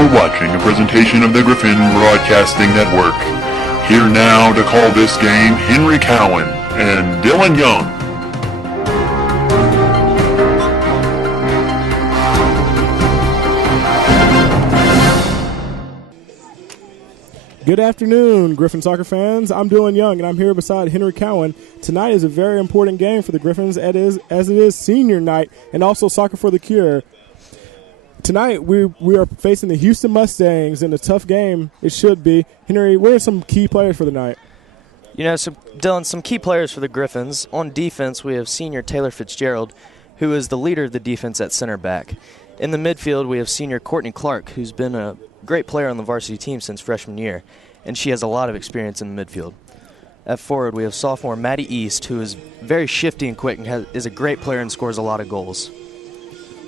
You're watching a presentation of the Gryphon Broadcasting Network. Here now to call this game, Henry Cowan and Dylan Young. Good afternoon, Gryphon soccer fans. I'm Dylan Young, and I'm here beside Henry Cowan. Tonight is a very important game for the Gryphons, as it is senior night and also Soccer for the Cure. Tonight, we are facing the Houston Mustangs in a tough game. It should be. Henry, what are some key players for the night? You know, Dylan, some key players for the Gryphons. On defense, we have senior Taylor Fitzgerald, who is the leader of the defense at center back. In the midfield, we have senior Courtney Clark, who's been a great player on the varsity team since freshman year, and she has a lot of experience in the midfield. At forward, we have sophomore Maddie East, who is very shifty and quick and is a great player and scores a lot of goals.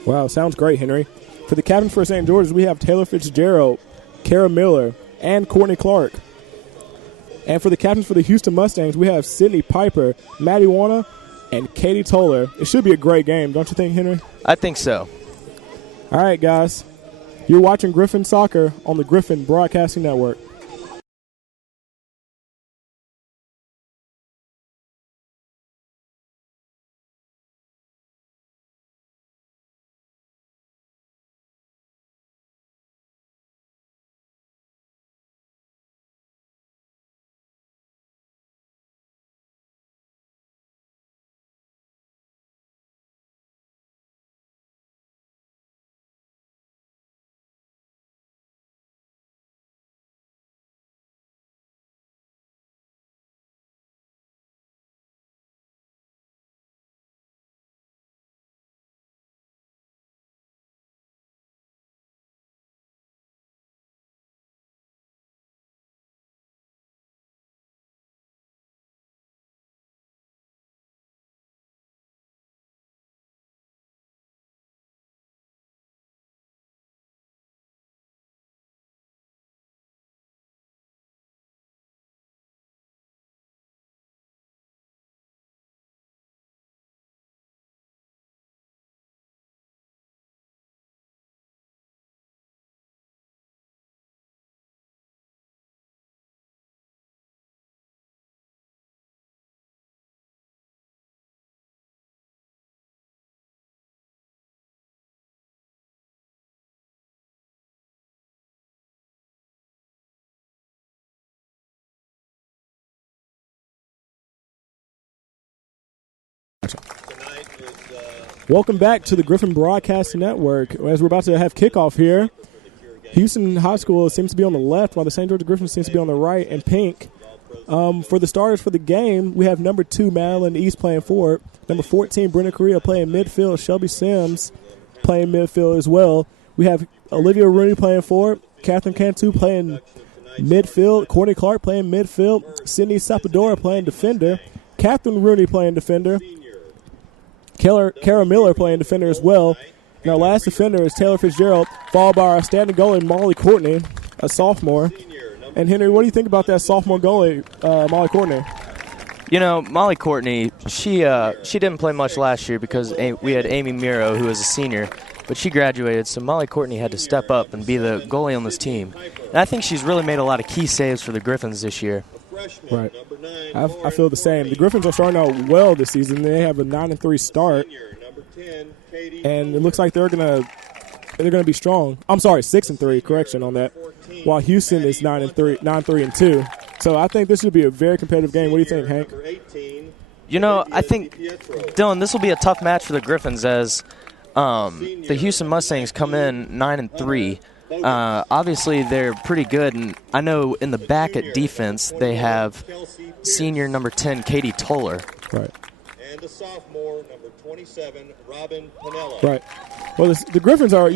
Wow, sounds great, Henry. For the captain for St. George's, we have Taylor Fitzgerald, Kara Miller, and Courtney Clark. And for the captains for the Houston Mustangs, we have Sydney Piper, Maddie Warner, and Katie Toller. It should be a great game, don't you think, Henry? I think so. All right, guys. You're watching Gryphon Soccer on the Gryphon Broadcasting Network. Welcome back to the Gryphon Broadcasting Network. As we're about to have kickoff here, Houston High School seems to be on the left, while the St. George Gryphons seems to be on the right in pink. For the starters for the game, we have number 2, Madeline East playing forward. Number 14, Brenda Correa playing midfield. Shelby Sims playing midfield as well. We have Olivia Rooney playing forward. Catherine Cantu playing midfield. Courtney Clark playing midfield. Sydney Sapadora playing defender. Catherine Rooney playing defender. Kara Miller playing defender as well. And our last defender is Taylor Fitzgerald, followed by our standing goalie, Molly Courtney, a sophomore. And, Henry, what do you think about that sophomore goalie, Molly Courtney? You know, Molly Courtney, she didn't play much last year because we had Amy Miro, who is a senior, but she graduated, so Molly Courtney had to step up and be the goalie on this team. And I think she's really made a lot of key saves for the Gryphons this year. Right. I feel the same. The Gryphons are starting out well this season. They have a 9-3 start, and it looks like they're gonna be strong. I'm sorry, 6-3. Correction on that. While Houston is 9-3-2. So I think this should be a very competitive game. What do you think, Hank? You know, I think, Dylan, this will be a tough match for the Gryphons as the Houston Mustangs come in 9-3. Obviously, they're pretty good, and I know in the back at defense they have senior number 10, Katie Toller. Right. And the sophomore, number 27, Robin Pinella. Right. Well, the Gryphons are,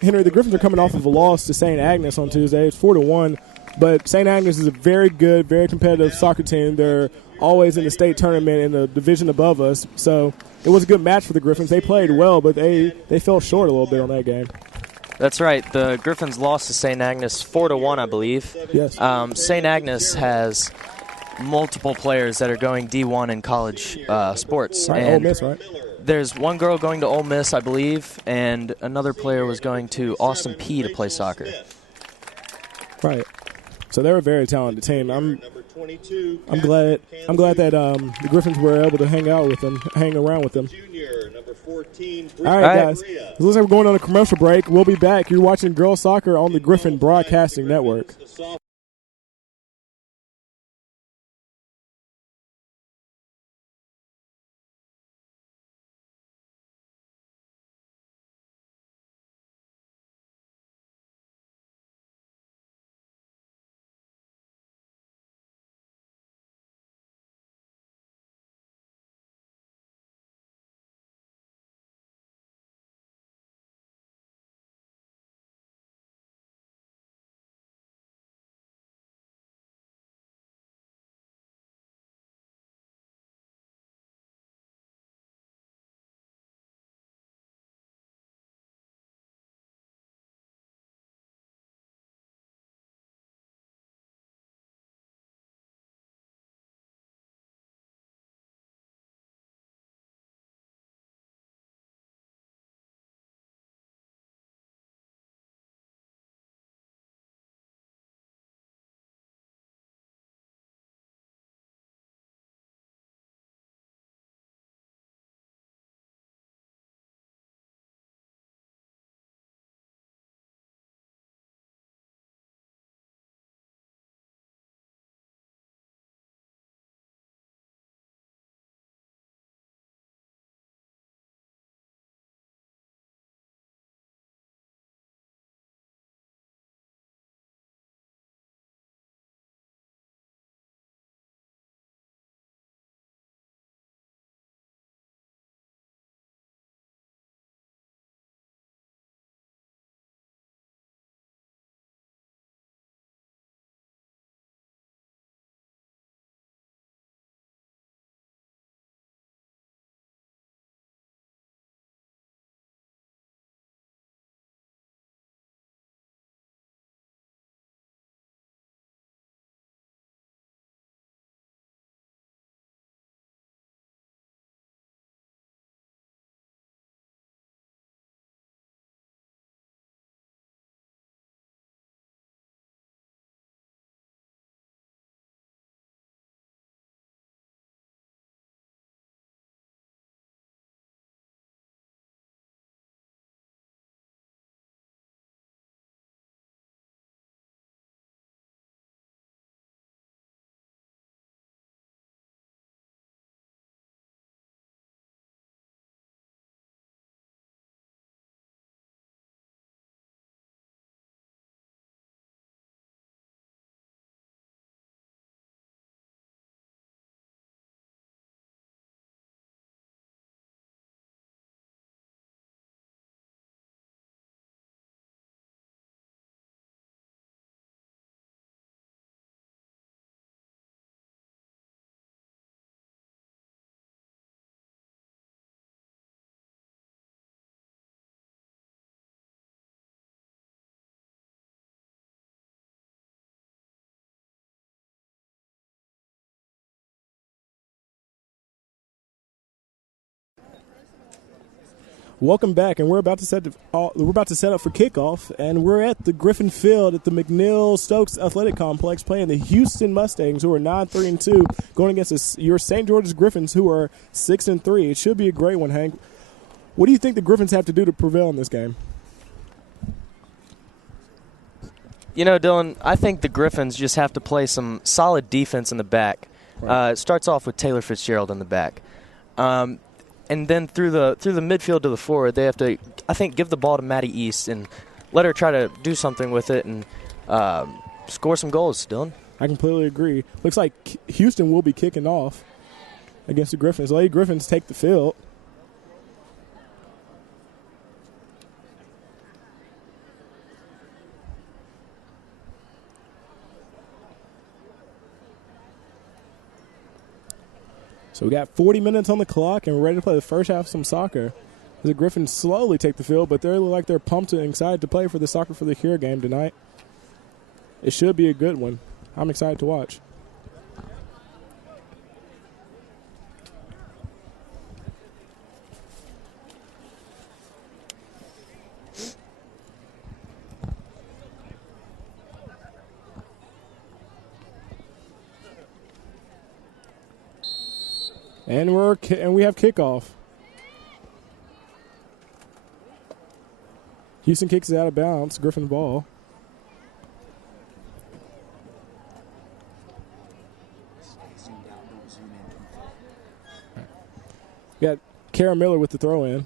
Henry, the Gryphons are coming off of a loss to St. Agnes on Tuesday. It's 4-1, but St. Agnes is a very good, very competitive soccer team. They're always in the state tournament in the division above us, so it was a good match for the Gryphons. They played well, but they fell short a little bit on that game. That's right. The Gryphons lost to St. Agnes 4-1, I believe. Yes. St. Agnes has multiple players that are going D1 in college sports. Right, and Ole Miss, right? There's one girl going to Ole Miss, I believe, and another player was going to Austin Peay to play soccer. Right. So they're a very talented team. I'm Number 22. glad that the Gryphons were able to hang around with them. Junior, number 14. All right, guys. It looks like we're going on a commercial break. We'll be back. You're watching girls soccer on the Gryphon Broadcasting Network. Welcome back, and we're about to set up for kickoff, and we're at the Gryphon Field at the McNeil Stokes Athletic Complex playing the Houston Mustangs, who are 9-3-2, going against your St. George's Gryphons, who are 6-3. It should be a great one, Hank. What do you think the Gryphons have to do to prevail in this game? You know, Dylan, I think the Gryphons just have to play some solid defense in the back. Right. It starts off with Taylor Fitzgerald in the back. And then through the midfield to the forward, they have to, I think, give the ball to Maddie East and let her try to do something with it and score some goals, Dylan. I completely agree. Looks like Houston will be kicking off against the Gryphons. Lady Gryphons take the field. So we got 40 minutes on the clock, and we're ready to play the first half of some soccer. The Gryphons slowly take the field, but they look like they're pumped and excited to play for the Soccer for the Cure game tonight. It should be a good one. I'm excited to watch. And we have kickoff. Houston kicks it out of bounds. Griffin ball. We got Kara Miller with the throw in.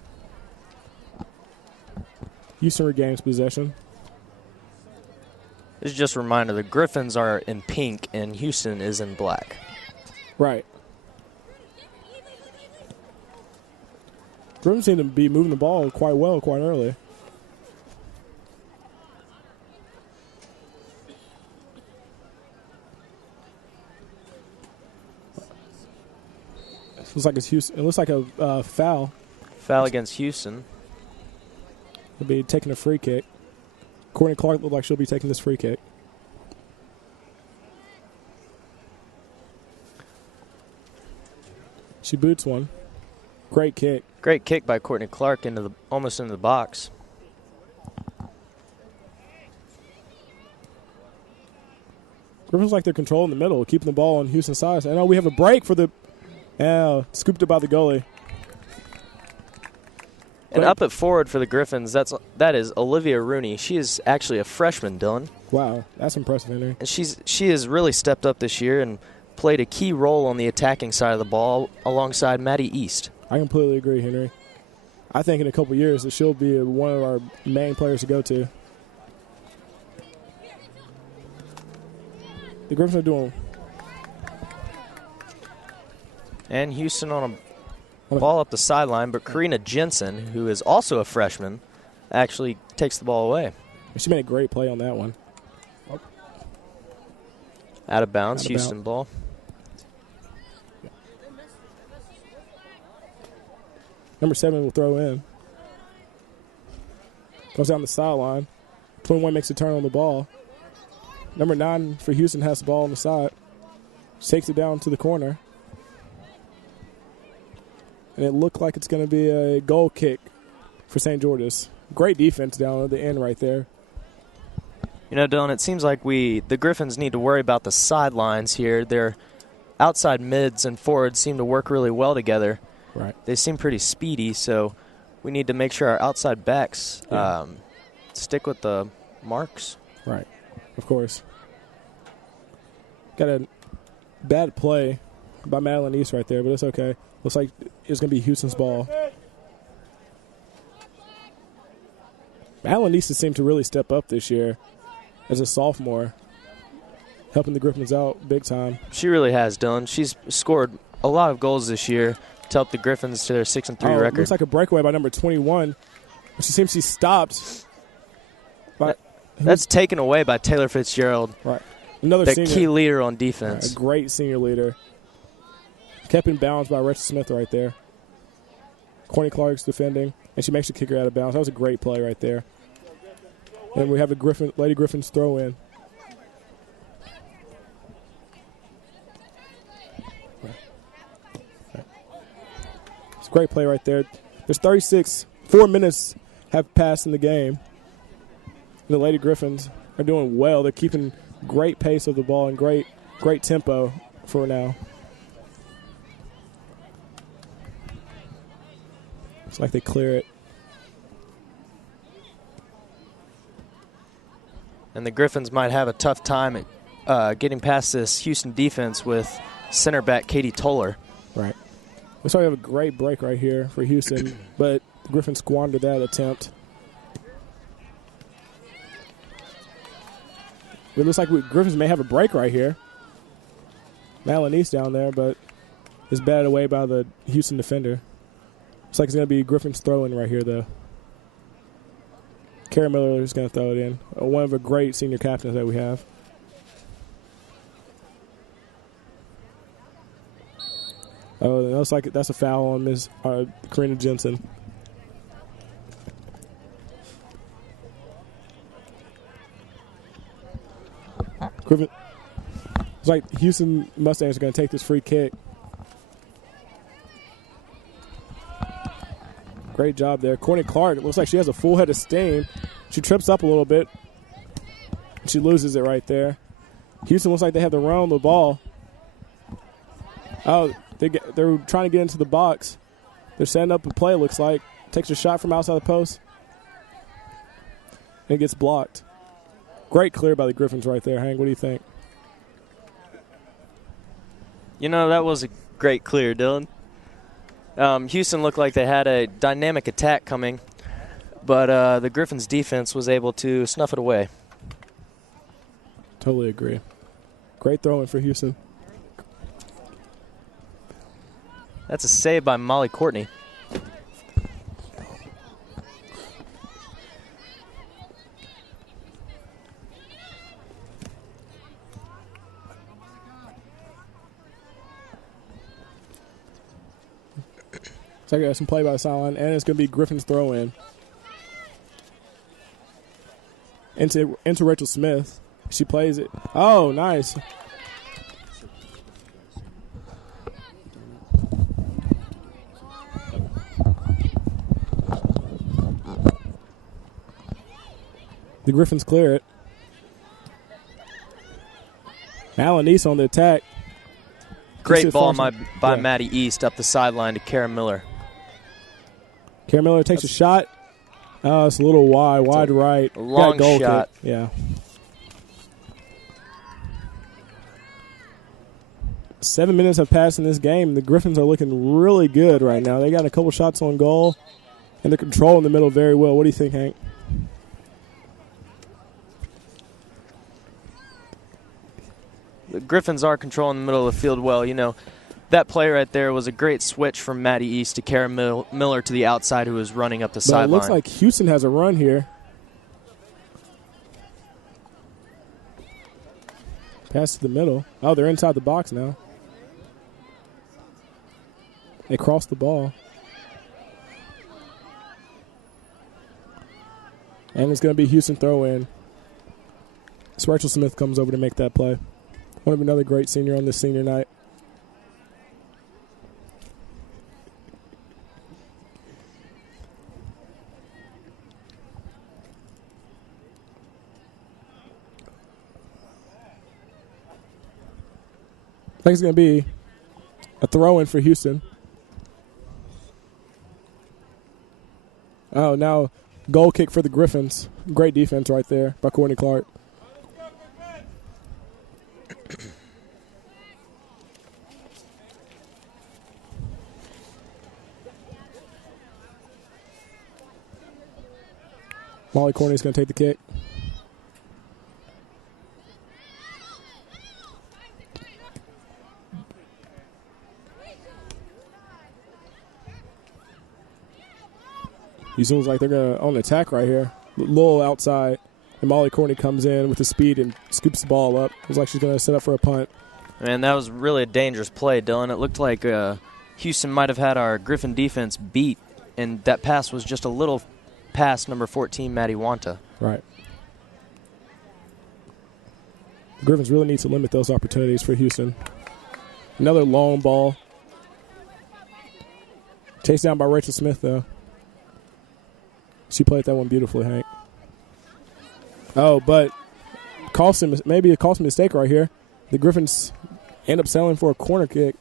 Houston regains possession. This is just a reminder, the Gryphons are in pink and Houston is in black. Right. Griffins seem to be moving the ball quite well, quite early. It looks like a foul. Foul against Houston. They'll be taking a free kick. Courtney Clark looks like she'll be taking this free kick. She boots one. Great kick. Great kick by Courtney Clark almost into the box. Griffins like they're controlling the middle, keeping the ball on Houston's side. And we have a break for the scooped up by the goalie. And up at forward for the Gryphons, that is Olivia Rooney. She is actually a freshman, Dylan. Wow, that's impressive, Henry. And she has really stepped up this year and played a key role on the attacking side of the ball alongside Maddie East. I completely agree, Henry. I think in a couple years that she'll be one of our main players to go to. The Gryphons are doing. And Houston on a ball up the sideline, but Karina Jensen, who is also a freshman, actually takes the ball away. She made a great play on that one. Out of bounds, Houston ball. Number 7 will throw in. Goes down the sideline. 21 makes a turn on the ball. Number 9 for Houston has the ball on the side. She takes it down to the corner. And it looked like it's going to be a goal kick for St. George's. Great defense down at the end right there. You know, Dylan, it seems like the Gryphons need to worry about the sidelines here. Their outside mids and forwards seem to work really well together. Right. They seem pretty speedy, so we need to make sure our outside backs stick with the marks. Right, of course. Got a bad play by Madeline East right there, but it's okay. Looks like it's going to be Houston's ball. Madeline East has seemed to really step up this year as a sophomore, helping the Gryphons out big time. She really has, Dylan. She's scored a lot of goals this year to help the Gryphons to their 6-3 record. Looks like a breakaway by number 21. She seems she stopped. That's taken away by Taylor Fitzgerald. Right. Another the senior, key leader on defense. A great senior leader. Kept in bounds by Rachel Smith right there. Courtney Clark's defending, and she makes the kicker out of bounds. That was a great play right there. And we have a Lady Gryphons throw in. It's a great play right there. There's 4 minutes have passed in the game. And the Lady Gryphons are doing well. They're keeping great pace of the ball and great tempo for now. It's like they clear it. And the Gryphons might have a tough time at getting past this Houston defense with center back Katie Toller. Right. Looks like we have a great break right here for Houston, but the Gryphons squandered that attempt. It looks like Gryphons may have a break right here. Madeline East down there, but it's batted away by the Houston defender. Looks like it's going to be Gryphons throw-in right here, though. Kara Miller is going to throw it in. One of the great senior captains that we have. Oh, it looks like that's a foul on Ms. Karina Jensen. Griffin, it's like Houston Mustangs are going to take this free kick. Great job there. Courtney Clark, it looks like she has a full head of steam. She trips up a little bit. She loses it right there. Houston looks like they have the run on the ball. Oh, They're trying to get into the box. They're setting up a play, it looks like. Takes a shot from outside the post. And it gets blocked. Great clear by the Gryphons right there, Hank. What do you think? You know, that was a great clear, Dylan. Houston looked like they had a dynamic attack coming, but the Gryphons' defense was able to snuff it away. Totally agree. Great throwing for Houston. That's a save by Molly Courtney. So I got some play by the sideline, and it's going to be Gryphons throw in. Into Rachel Smith. She plays it. Oh, nice. The Gryphons clear it. Alan East on the attack. Great ball by Maddie East up the sideline to Kara Miller. Kara Miller takes a shot. Oh, it's a little wide right. A long shot. Kick. Yeah. 7 minutes have passed in this game. The Gryphons are looking really good right now. They got a couple shots on goal, and they're controlling the middle very well. What do you think, Hank? The Gryphons are controlling the middle of the field well. You know, that play right there was a great switch from Maddie East to Kara Miller to the outside, who was running up the sideline. It looks like Houston has a run here. Pass to the middle. Oh, they're inside the box now. They crossed the ball. And it's going to be Houston throw in. So Rachel Smith comes over to make that play. One of another great senior on this senior night. I think it's going to be a throw-in for Houston. Oh, now goal kick for the Gryphons. Great defense right there by Courtney Clark. Molly Courtney's going to take the kick. Houston looks like they're going to on attack right here. Little outside. And Molly Courtney comes in with the speed and scoops the ball up. Looks like she's going to set up for a punt. Man, that was really a dangerous play, Dylan. It looked like Houston might have had our Gryphon defense beat, and that pass was just a little past number 14, Maddie Wanta. Right. The Gryphons really need to limit those opportunities for Houston. Another long ball. Chased down by Rachel Smith, though. She played that one beautifully, Hank. Oh, but maybe a costly mistake right here. The Gryphons end up settling for a corner kick.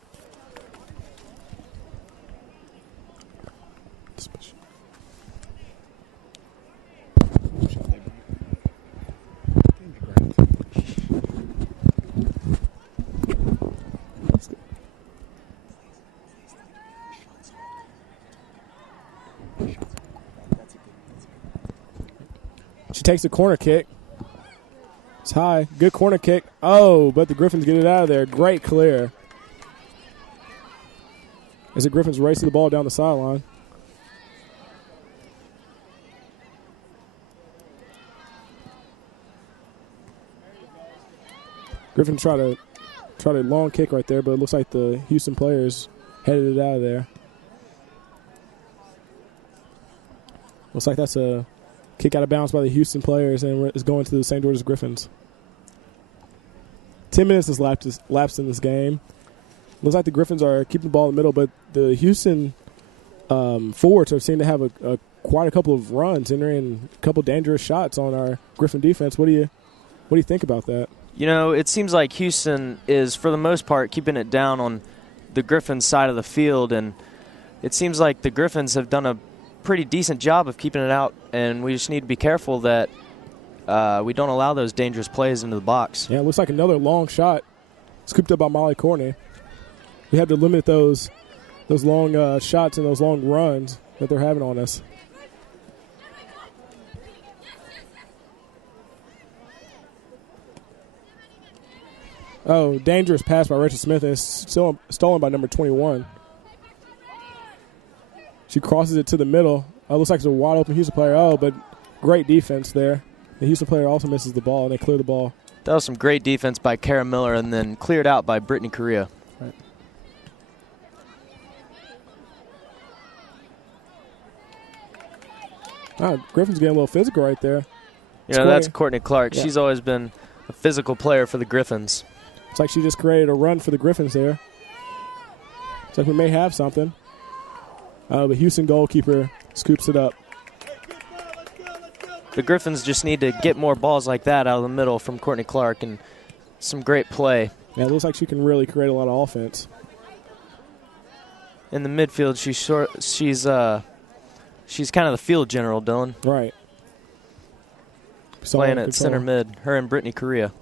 She takes a corner kick. It's high. Good corner kick. Oh, but the Gryphons get it out of there. Great clear. As the Gryphons race the ball down the sideline. Gryphons try to long kick right there, but it looks like the Houston players headed it out of there. Looks like that's a kick out of bounds by the Houston players, and it's going to the St. George's Gryphons. 10 minutes has lapsed in this game. Looks like the Gryphons are keeping the ball in the middle, but the Houston forwards have seemed to have quite a couple of runs, entering a couple dangerous shots on our Gryphon defense. What do you think about that? You know, it seems like Houston is, for the most part, keeping it down on the Gryphons side of the field, and it seems like the Gryphons have done a pretty decent job of keeping it out, and we just need to be careful that we don't allow those dangerous plays into the box. Yeah, it looks like another long shot scooped up by Molly Corney. We have to limit those long shots and those long runs that they're having on us. Oh, dangerous pass by Rachel Smith, and it's still stolen by number 21. She crosses it to the middle. Oh, looks like it's a wide open Houston player. Oh, but great defense there. The Houston player also misses the ball, and they clear the ball. That was some great defense by Kara Miller, and then cleared out by Brittany Correa. Right. Oh, Griffin's getting a little physical right there. You know, that's Courtney Clark. Yeah. She's always been a physical player for the Gryphons. It's like she just created a run for the Gryphons there. It's like we may have something. The Houston goalkeeper scoops it up. The Gryphons just need to get more balls like that out of the middle from Courtney Clark, and some great play. Yeah, it looks like she can really create a lot of offense. In the midfield, she's kind of the field general, Dylan. Right. Playing at center mid, her and Brittany Correa.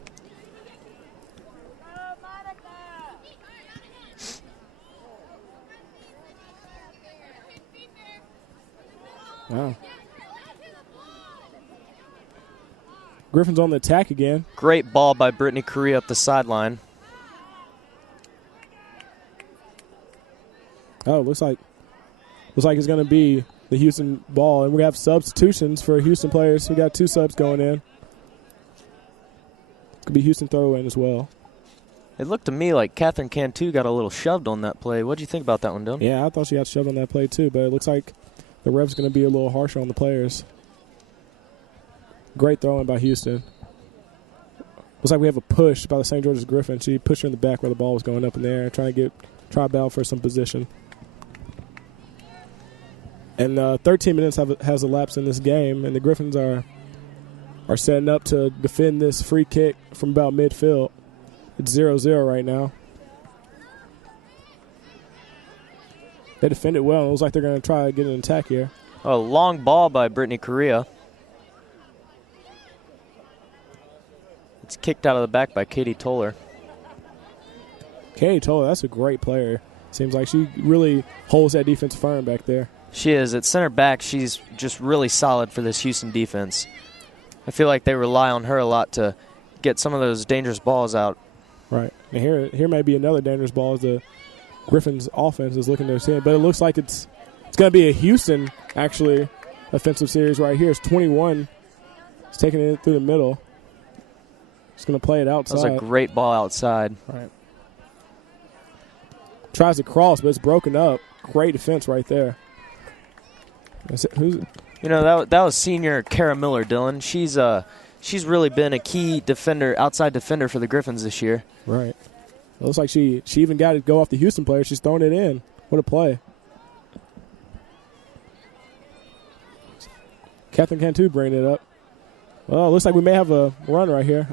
Wow. Griffin's on the attack again. Great ball by Brittany Correa up the sideline. Oh, looks like it's going to be the Houston ball, and we have substitutions for Houston players. We got 2 subs going in. Could be Houston throw in as well. It looked to me like Catherine Cantu got a little shoved on that play. What do you think about that one, Dylan? Yeah, I thought she got shoved on that play too, but it looks like the ref's going to be a little harsher on the players. Great throwing by Houston. Looks like we have a push by the St. George's Griffin. She pushed her in the back where the ball was going up in the air, try to battle for some position. And 13 minutes has elapsed in this game, and the Griffins are setting up to defend this free kick from about midfield. It's 0-0 right now. They defend it well. It looks like they're going to try to get an attack here. A long ball by Brittany Correa. It's kicked out of the back by Katie Toller. Katie Toller, that's a great player. Seems like she really holds that defense firm back there. She is. At center back, she's just really solid for this Houston defense. I feel like they rely on her a lot to get some of those dangerous balls out. Right. And here may be another dangerous ball as the Griffins offense is looking to send. But it looks like it's going to be a Houston, actually, offensive series right here. It's 21. It's taking it through the middle. It's going to play it outside. That was a great ball outside. Right. Tries to cross, but it's broken up. Great defense right there. You know, that was senior Kara Miller, Dylan. She's really been a key defender, outside defender for the Gryphons this year. Right. It looks like she even got it go off the Houston player. She's throwing it in. What a play. Catherine Cantu bringing it up. Well, it looks like we may have a run right here.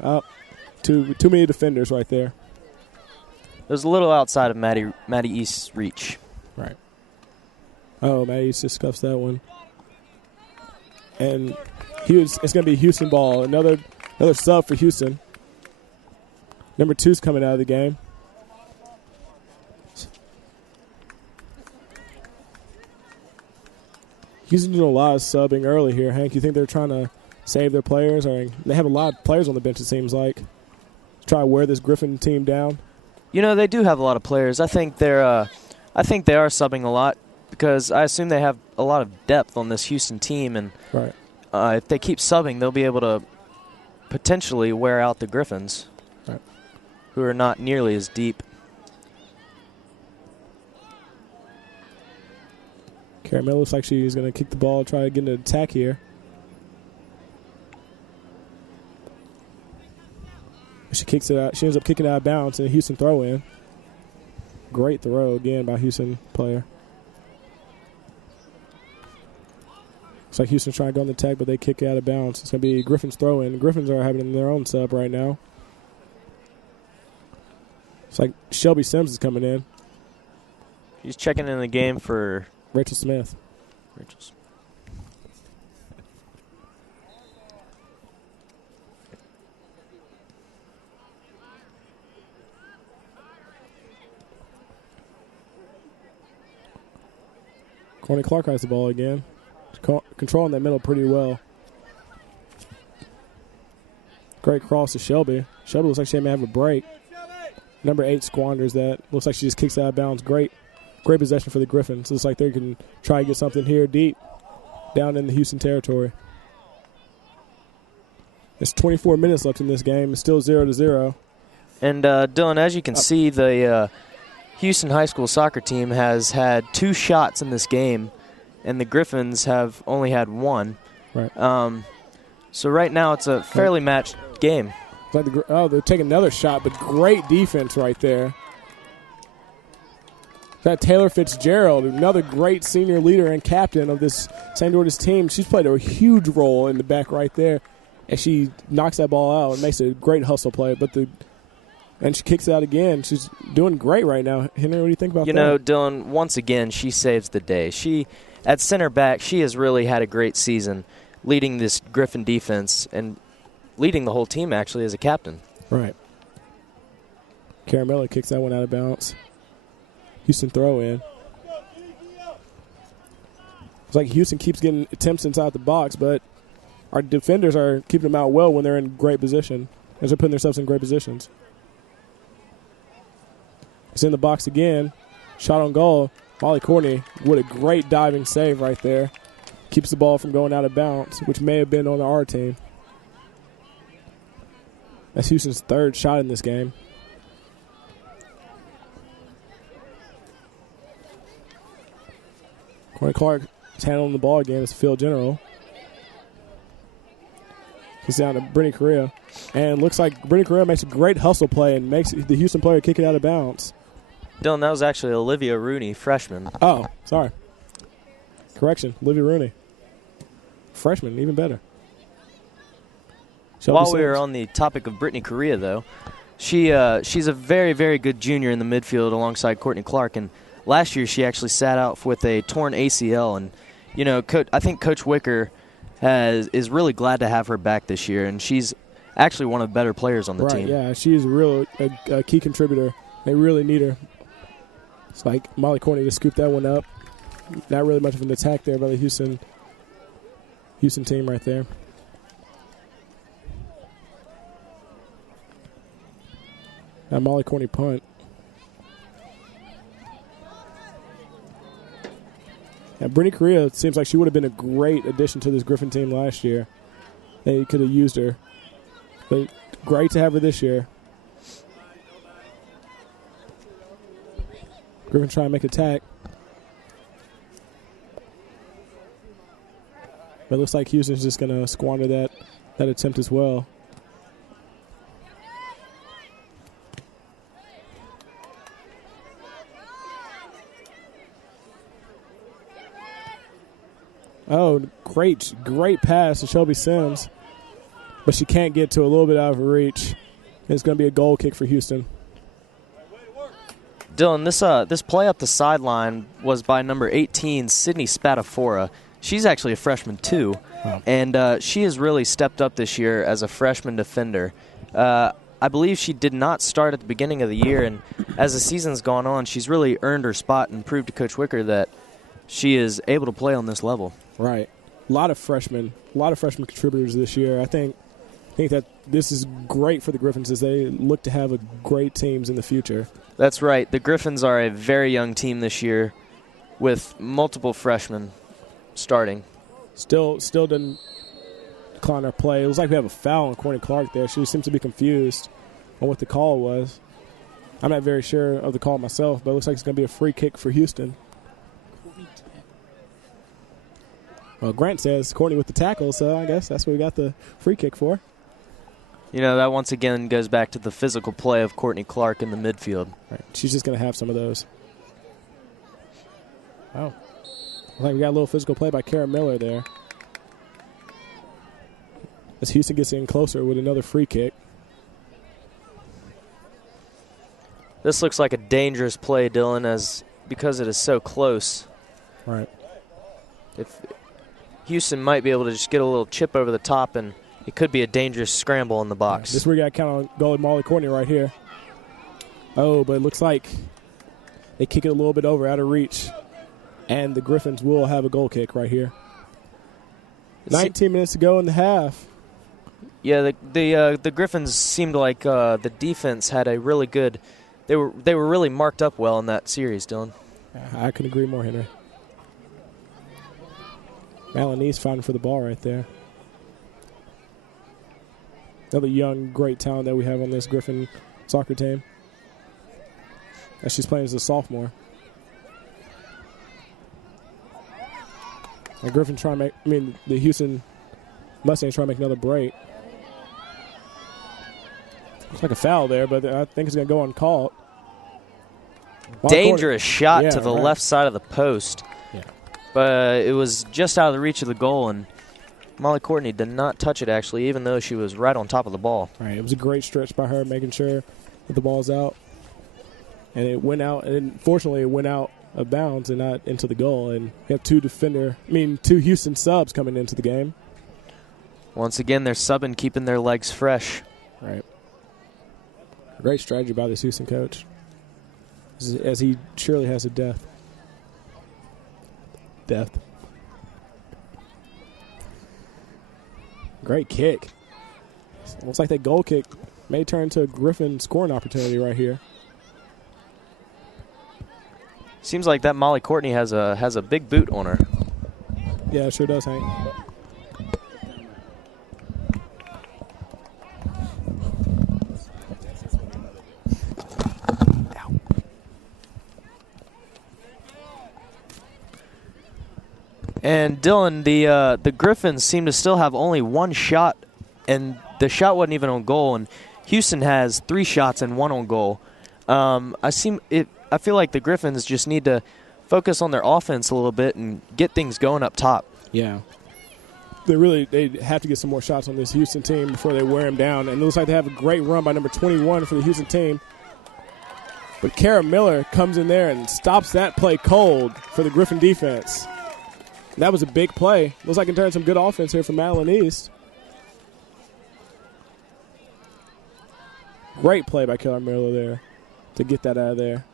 Too many defenders right there. It was a little outside of Maddie East's reach. Right. Oh, Maddie East just scuffs that one. And it's going to be Houston ball. Another sub for Houston. Number 2's coming out of the game. Houston doing a lot of subbing early here, Hank. You think they're trying to save their players? Or they have a lot of players on the bench, it seems like. Try to wear this Griffin team down. You know, they do have a lot of players. I think they are subbing a lot because I assume they have a lot of depth on this Houston team, and right. If they keep subbing, they'll be able to potentially wear out the Gryphons, right, who are not nearly as deep. Caramel looks like she's going to kick the ball, try to get an attack here. She kicks it out. She ends up kicking it out of bounds, and a Houston throw in. Great throw again by Houston player. Looks like Houston's trying to go on the attack, but they kick it out of bounds. It's going to be Griffin's throw in. Griffins are having their own sub right now. It's like Shelby Sims is coming in. He's checking in the game for Rachel Smith. Rachel's. Courtney Clark has the ball again. Controlling that middle pretty well. Great cross to Shelby. Shelby looks like she may have a break. Number 8 squanders that. Looks like she just kicks out of bounds. Great possession for the Gryphons. Looks like they can try and get something here deep down in the Houston territory. There's 24 minutes left in this game. It's still 0-0. And, Dylan, as you can see, the Houston High School soccer team has had 2 shots in this game, and the Gryphons have only had 1. Right. So right now it's a fairly matched game. They're taking another shot, but great defense right there. That Taylor Fitzgerald, another great senior leader and captain of this St. George's team. She's played a huge role in the back right there, and she knocks that ball out and makes a great hustle play. And she kicks it out again. She's doing great right now. Henry, what do you think about that? You know, Dylan, once again, she saves the day. At center back, she has really had a great season leading this Gryphon defense and leading the whole team, actually, as a captain. Right. Caramella kicks that one out of bounds. Houston throw in. It's like Houston keeps getting attempts inside the box, but our defenders are keeping them out well when they're in great position, as they're putting themselves in great positions. It's in the box again. Shot on goal. Molly Courtney, what a great diving save right there. Keeps the ball from going out of bounds, which may have been on our team. That's Houston's 3rd shot in this game. Courtney Clark is handling the ball again as field general. He's down to Brittany Correa. And looks like Brittany Correa makes a great hustle play and makes the Houston player kick it out of bounds. Dylan, that was actually Olivia Rooney, freshman. Oh, sorry. Correction, Olivia Rooney. Freshman, even better. While we were on the topic of Brittany Correa, though, she's a very, very good junior in the midfield alongside Courtney Clark. And last year she actually sat out with a torn ACL. And, you know, I think Coach Wicker is really glad to have her back this year. And she's actually one of the better players on the team. Yeah, she's a key contributor. They really need her. It's like Molly Courtney to scoop that one up. Not really much of an attack there by the Houston team right there. Now Molly Courtney punt. And Brittany Correa seems like she would have been a great addition to this Gryphon team last year. They could have used her. But great to have her this year. Gryphon trying to make attack. But it looks like Houston's just going to squander that attempt as well. Oh, great pass to Shelby Sims. But she can't get to a little bit out of her reach. It's going to be a goal kick for Houston. Dylan, this play up the sideline was by number 18, Sydney Spatafora. She's actually a freshman too, and she has really stepped up this year as a freshman defender. I believe she did not start at the beginning of the year, and as the season's gone on, she's really earned her spot and proved to Coach Wicker that she is able to play on this level. Right. A lot of freshman contributors this year. I think that this is great for the Gryphons as they look to have great teams in the future. That's right. The Gryphons are a very young team this year with multiple freshmen starting. Still didn't decline our play. It looks like we have a foul on Courtney Clark there. She seems to be confused on what the call was. I'm not very sure of the call myself, but it looks like it's going to be a free kick for Houston. Well, Grant says Courtney with the tackle, so I guess that's what we got the free kick for. You know, that once again goes back to the physical play of Courtney Clark in the midfield. Right. She's just going to have some of those. Oh. I think we got a little physical play by Kara Miller there. As Houston gets in closer with another free kick. This looks like a dangerous play, Dylan, as because it is so close. Right. If Houston might be able to just get a little chip over the top, and it could be a dangerous scramble in the box. This is where you got to count on goalie Molly Courtney right here. Oh, but it looks like they kick it a little bit over, out of reach. And the Gryphons will have a goal kick right here. 19 minutes to go in the half. Yeah, the Gryphons seemed like the defense had a really good. They were really marked up well in that series, Dylan. I couldn't agree more, Henry. Malinese fighting for the ball right there. Another young, great talent that we have on this Gryphon soccer team. And she's playing as a sophomore. And Gryphon the Houston Mustangs trying to make another break. Looks like a foul there, but I think it's going to go uncalled. Dangerous shot to the left side of the post. Yeah. But it was just out of the reach of the goal, and Molly Courtney did not touch it, actually, even though she was right on top of the ball. Right. It was a great stretch by her, making sure that the ball's out. And it went out, and fortunately it went out of bounds and not into the goal. And we have two Houston subs coming into the game. Once again, they're subbing, keeping their legs fresh. Right. Great strategy by this Houston coach, as he surely has a depth. Great kick. Looks like that goal kick may turn into a Gryphon scoring opportunity right here. Seems like that Molly Courtney has a big boot on her. Yeah, it sure does, Hank. And Dylan, the Gryphons seem to still have only one shot, and the shot wasn't even on goal. And Houston has 3 shots and 1 on goal. I feel like the Gryphons just need to focus on their offense a little bit and get things going up top. Yeah. They have to get some more shots on this Houston team before they wear them down. And it looks like they have a great run by number 21 for the Houston team. But Kara Miller comes in there and stops that play cold for the Gryphon defense. That was a big play. Looks like it can turn some good offense here for Madeline East. Great play by Kara Miller there to get that out of there.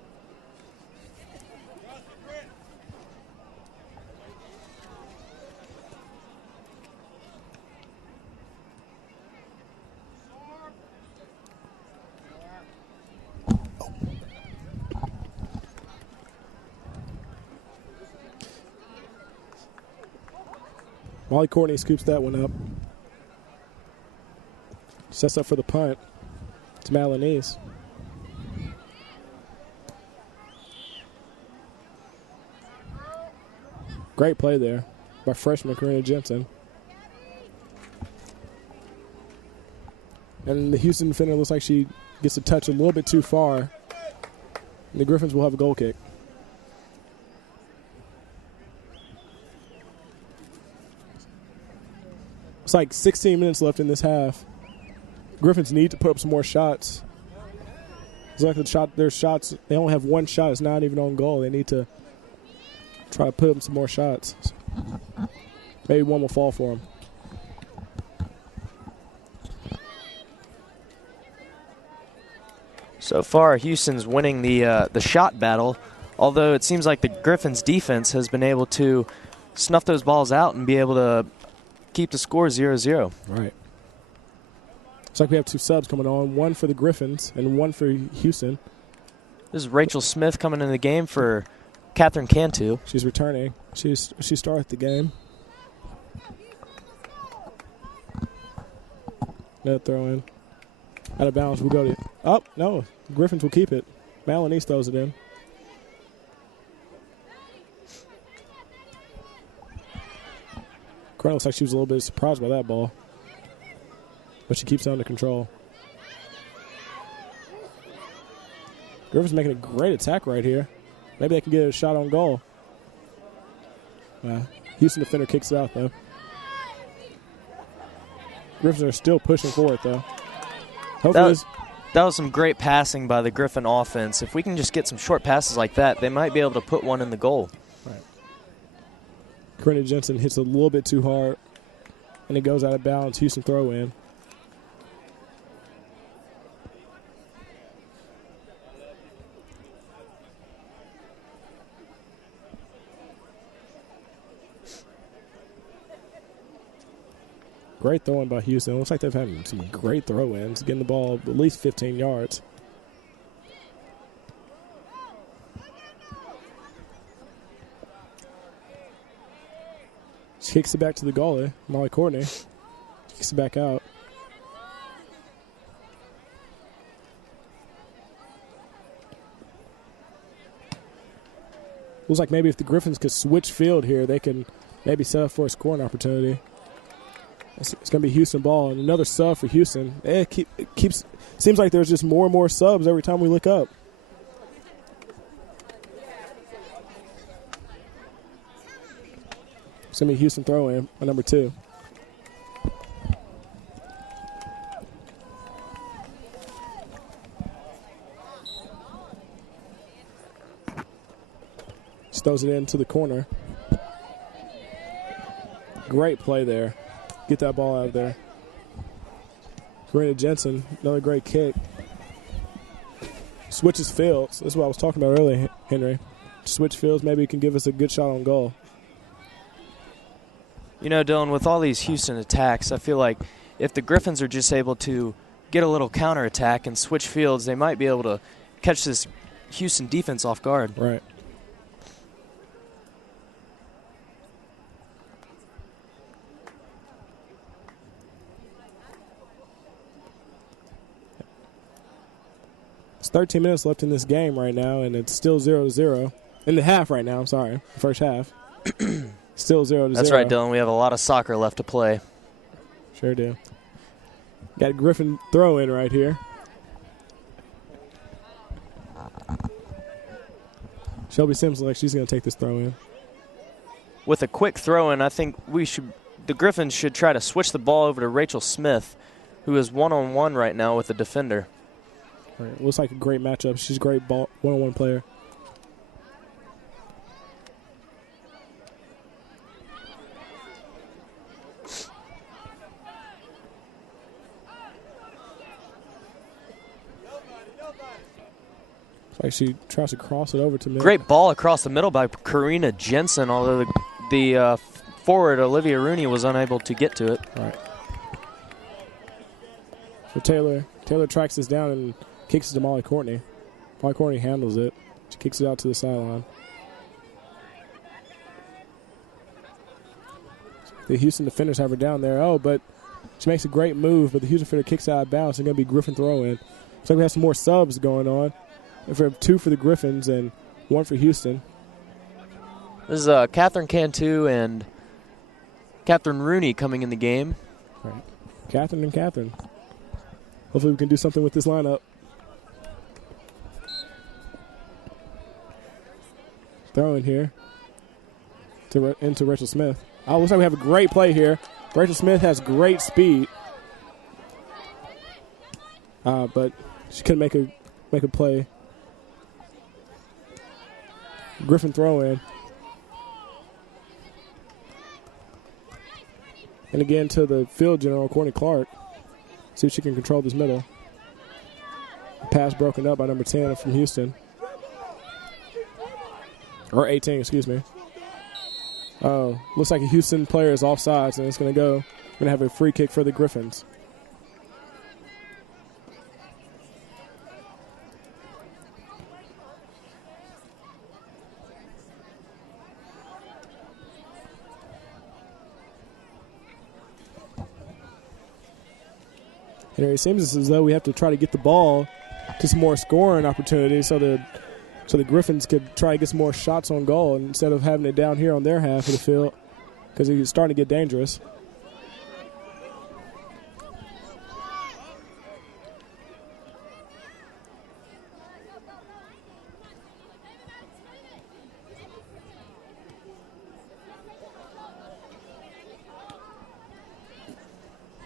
Molly Courtney scoops that one up. Sets up for the punt. It's Malinese. Great play there by freshman Karina Jensen. And the Houston defender looks like she gets a touch a little bit too far. And the Gryphons will have a goal kick. It's like 16 minutes left in this half. Gryphons need to put up some more shots. It's like their shots, they only have one shot. It's not even on goal. They need to try to put up some more shots. Maybe one will fall for them. So far, Houston's winning the shot battle, although it seems like the Gryphons' defense has been able to snuff those balls out and be able to keep the score 0-0. Right. Looks like we have 2 subs coming on, one for the Gryphons and one for Houston. This is Rachel Smith coming in the game for Catherine Cantu. She's returning. She started the game. No throw in. Out of bounds. We'll go to. Oh, no. Gryphons will keep it. Malinese throws it in. Courtney looks like she was a little bit surprised by that ball. But she keeps it under control. Gryphons making a great attack right here. Maybe they can get a shot on goal. Houston defender kicks it out, though. Gryphons are still pushing forward, though. Hopefully That was some great passing by the Griffin offense. If we can just get some short passes like that, they might be able to put one in the goal. Right. Corinna Jensen hits a little bit too hard, and it goes out of bounds. Houston throw in. Great throwing by Houston. It looks like they've had some great throw-ins, getting the ball at least 15 yards. She kicks it back to the goalie, Molly Courtney. Kicks it back out. Looks like maybe if the Griffins could switch field here, they can maybe set up for a scoring opportunity. It's going to be Houston ball, and another sub for Houston. It keeps. Seems like there's just more and more subs every time we look up. It's going to be Houston throw-in by number 2. She throws it into the corner. Great play there. Get that ball out of there. Corinna Jensen, another great kick. Switches fields. That's what I was talking about earlier, Henry. Switch fields, maybe it can give us a good shot on goal. You know, Dylan, with all these Houston attacks, I feel like if the Griffins are just able to get a little counterattack and switch fields, they might be able to catch this Houston defense off guard. Right. It's 13 minutes left in this game right now, and it's still 0-0. In the half right now, I'm sorry. First half. Still 0-0. That's right, Dylan. We have a lot of soccer left to play. Sure do. Got a Griffin throw in right here. Shelby Sims looks like she's going to take this throw in. With a quick throw in, I think the Griffins should try to switch the ball over to Rachel Smith, who is one-on-one right now with the defender. Right. Looks like a great matchup. She's a great ball one-on-one player. Looks like she tries to cross it over to me. Great ball across the middle by Corinna Jensen, although the forward, Olivia Rooney, was unable to get to it. All right. So Taylor tracks this down and kicks it to Molly Courtney. Molly Courtney handles it. She kicks it out to the sideline. The Houston defenders have her down there. Oh, but she makes a great move, but the Houston defender kicks out of bounds. It's going to be Griffin throw-in. So we have some more subs going on. We have 2 for the Griffins and 1 for Houston. This is Catherine Cantu and Catherine Rooney coming in the game. All right. Catherine and Catherine. Hopefully we can do something with this lineup. Throw in here into Rachel Smith. Oh, looks like we have a great play here. Rachel Smith has great speed, but she couldn't make a play. Griffin throw in, and again to the field general, Courtney Clark. See if she can control this middle. Pass broken up by number 10 from Houston. Or 18, excuse me. Oh, looks like a Houston player is offsides, and it's going to go. We're going to have a free kick for the Griffins. And it seems as though we have to try to get the ball to some more scoring opportunities so the Griffins could try to get some more shots on goal instead of having it down here on their half of the field because it's starting to get dangerous.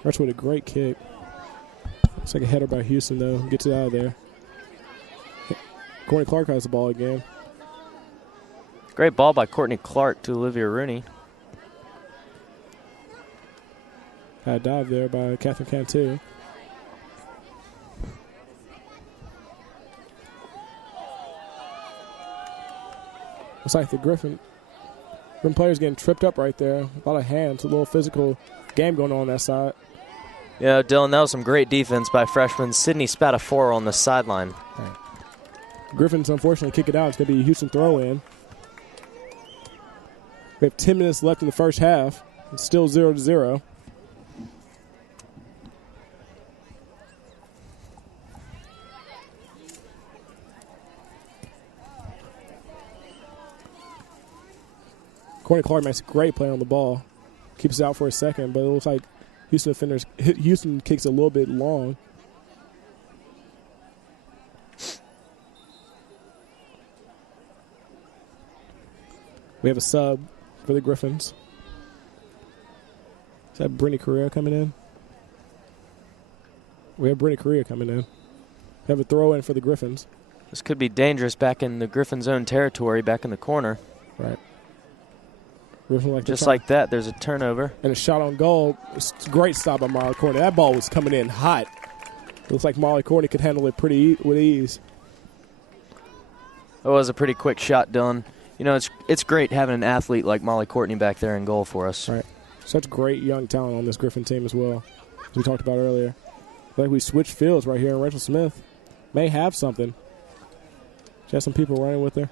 Rush with a great kick. It's like a header by Houston, though. Gets it out of there. Courtney Clark has the ball again. Great ball by Courtney Clark to Olivia Rooney. Had a dive there by Catherine Cantu. Looks like the Griffin players getting tripped up right there. A lot of hands, a little physical game going on that side. Yeah, Dylan, that was some great defense by freshman Sydney Spatafora on the sideline. Right. Griffins unfortunately kick it out. It's going to be a Houston throw-in. We have 10 minutes left in the first half. It's still 0-0. Courtney Clark makes a great play on the ball. Keeps it out for a second, but it looks like Houston kicks a little bit long. We have a sub for the Gryphons. Is that Brittany Correa coming in? We have Brittany Correa coming in. We have a throw in for the Gryphons. This could be dangerous back in the Griffins' own territory, back in the corner. Right. Just like that, there's a turnover. And a shot on goal. It's a great stop by Molly Courtney. That ball was coming in hot. It looks like Molly Courtney could handle it with ease. It was a pretty quick shot, Dylan. You know, it's great having an athlete like Molly Courtney back there in goal for us. Right. Such great young talent on this Griffin team as well, as we talked about earlier. I feel like we switched fields right here, and Rachel Smith may have something. She has some people running with her.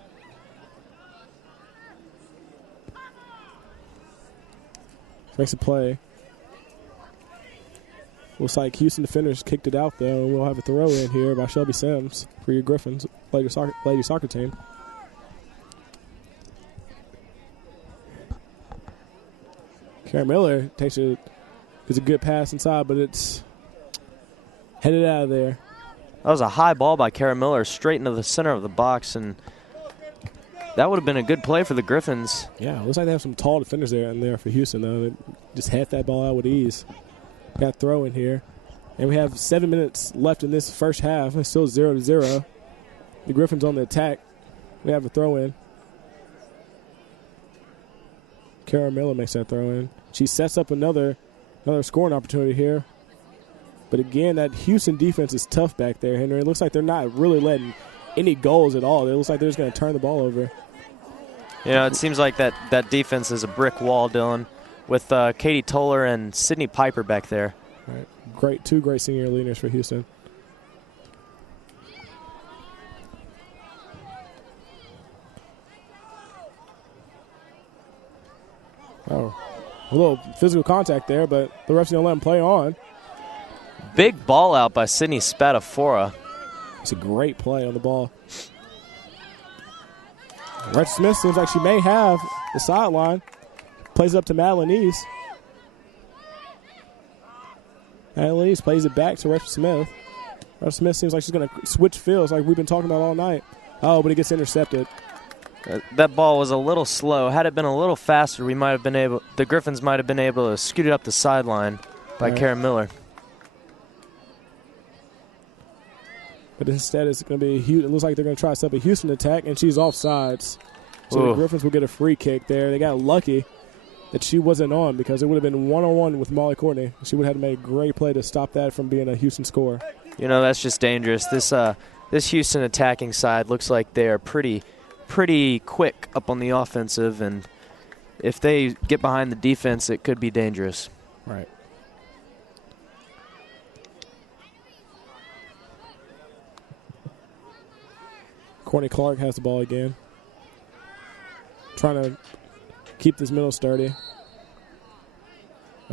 Makes a play. Looks like Houston defenders kicked it out, though, and we'll have a throw in here by Shelby Sims for your Griffins, lady soccer team. Karen Miller takes it's a good pass inside, but it's headed out of there. That was a high ball by Kara Miller straight into the center of the box, and that would have been a good play for the Griffins. Yeah, it looks like they have some tall defenders there for Houston, though. They just head that ball out with ease. Got a throw in here. And we have 7 minutes left in this first half. It's still 0-0. The Griffins on the attack. We have a throw in. Kara Miller makes that throw in. She sets up another scoring opportunity here. But again, that Houston defense is tough back there, Henry. It looks like they're not really letting any goals at all. It looks like they're just going to turn the ball over. You know, it seems like that defense is a brick wall, Dylan, with Katie Toller and Sydney Piper back there. Right. Two great senior leaders for Houston. Oh, a little physical contact there, but the ref's going to let him play on. Big ball out by Sydney Spatafora. It's a great play on the ball. Rachel Smith seems like she may have the sideline. Plays it up to Madeline East. Madeline East plays it back to Rachel Smith. Rachel Smith seems like she's going to switch fields like we've been talking about all night. Oh, but it gets intercepted. That ball was a little slow. Had it been a little faster, the Griffins might have been able to scoot it up the sideline by Karen Miller. But instead, it's going to be it looks like they're going to try to set up a Houston attack, and she's offsides. So the Griffins will get a free kick there. They got lucky that she wasn't on because it would have been one-on-one with Molly Courtney. She would have had to make a great play to stop that from being a Houston score. You know, that's just dangerous. This Houston attacking side looks like they are pretty quick up on the offensive, and if they get behind the defense, it could be dangerous. Right. Courtney Clark has the ball again. Trying to keep this middle sturdy. And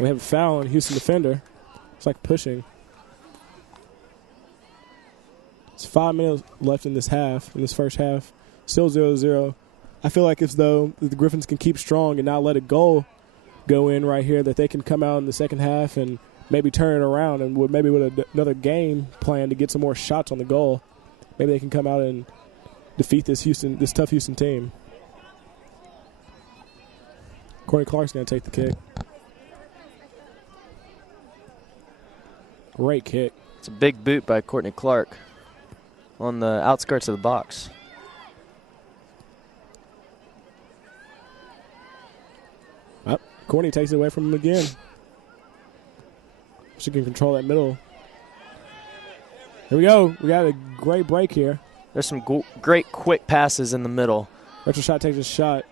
we have a foul on Houston defender. It's like pushing. It's 5 minutes left in this first half. Still 0-0. I feel like as though the Griffins can keep strong and not let a goal go in right here, that they can come out in the second half and maybe turn it around and with another game plan to get some more shots on the goal. Maybe they can come out and defeat this tough Houston team. Courtney Clark's going to take the kick. Great kick. It's a big boot by Courtney Clark on the outskirts of the box. Courtney takes it away from him again. She can control that middle. Here we go. We got a great break here. There's some great quick passes in the middle. Rachel Schott takes a shot.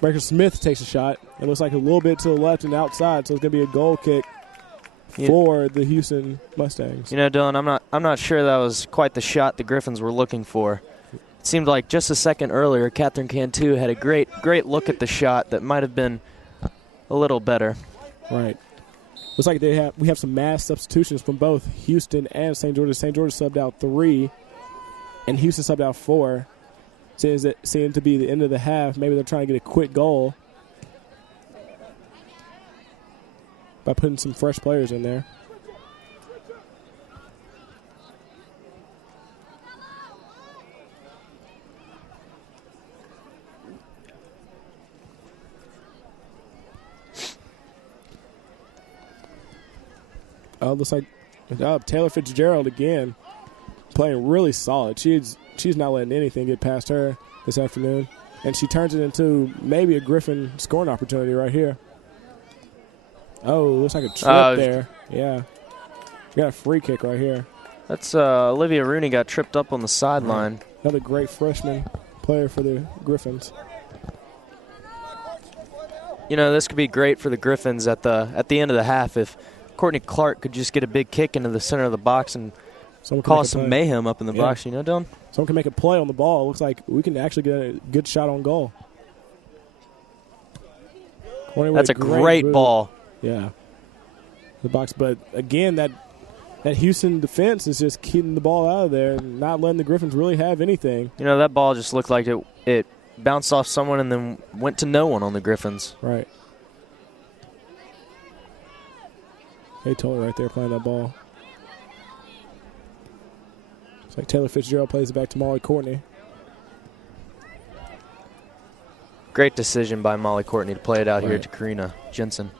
Breaker Smith takes a shot. It looks like a little bit to the left and outside, so it's going to be a goal kick for the Houston Mustangs. You know, Dylan, I'm not sure that was quite the shot the Gryphons were looking for. It seemed like just a second earlier, Catherine Cantu had a great look at the shot that might have been a little better. Right. Looks like we have some mass substitutions from both Houston and St. George. St. George subbed out 3, and Houston subbed out 4. Seems to be the end of the half. Maybe they're trying to get a quick goal by putting some fresh players in there. Looks like Taylor Fitzgerald again playing really solid. She's not letting anything get past her this afternoon, and she turns it into maybe a Gryphon scoring opportunity right here. Oh, looks like a trip there. Yeah. We got a free kick right here. That's Olivia Rooney got tripped up on the sideline. Another great freshman player for the Gryphons. You know, this could be great for the Gryphons at the end of the half if Courtney Clark could just get a big kick into the center of the box and cause some mayhem up in the box, you know, Dylan? Someone can make a play on the ball. It looks like we can actually get a good shot on goal. That's a great ball. Yeah. The box, but again, that Houston defense is just keeping the ball out of there and not letting the Gryphons really have anything. You know, that ball just looked like it bounced off someone and then went to no one on the Gryphons. Right. Hey, Toller right there playing that ball. It's like Taylor Fitzgerald plays it back to Molly Courtney. Great decision by Molly Courtney to play it out here to Karina Jensen.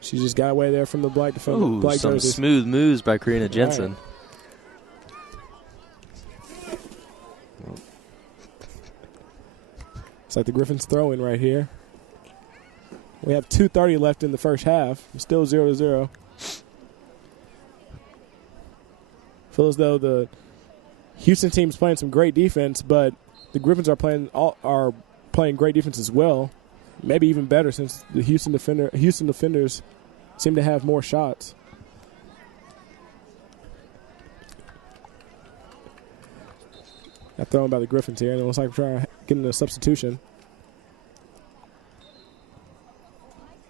She just got away there from the black defender. Ooh, some smooth moves by Karina Jensen. Right. It's like the Gryphons throw-in right here. We have 2:30 left in the first half. It's still 0-0. Feel as though the Houston team's playing some great defense, but the Gryphons are playing great defense as well. Maybe even better since the Houston defenders seem to have more shots. Got thrown by the Gryphons here, and it looks like we're trying to get in a substitution.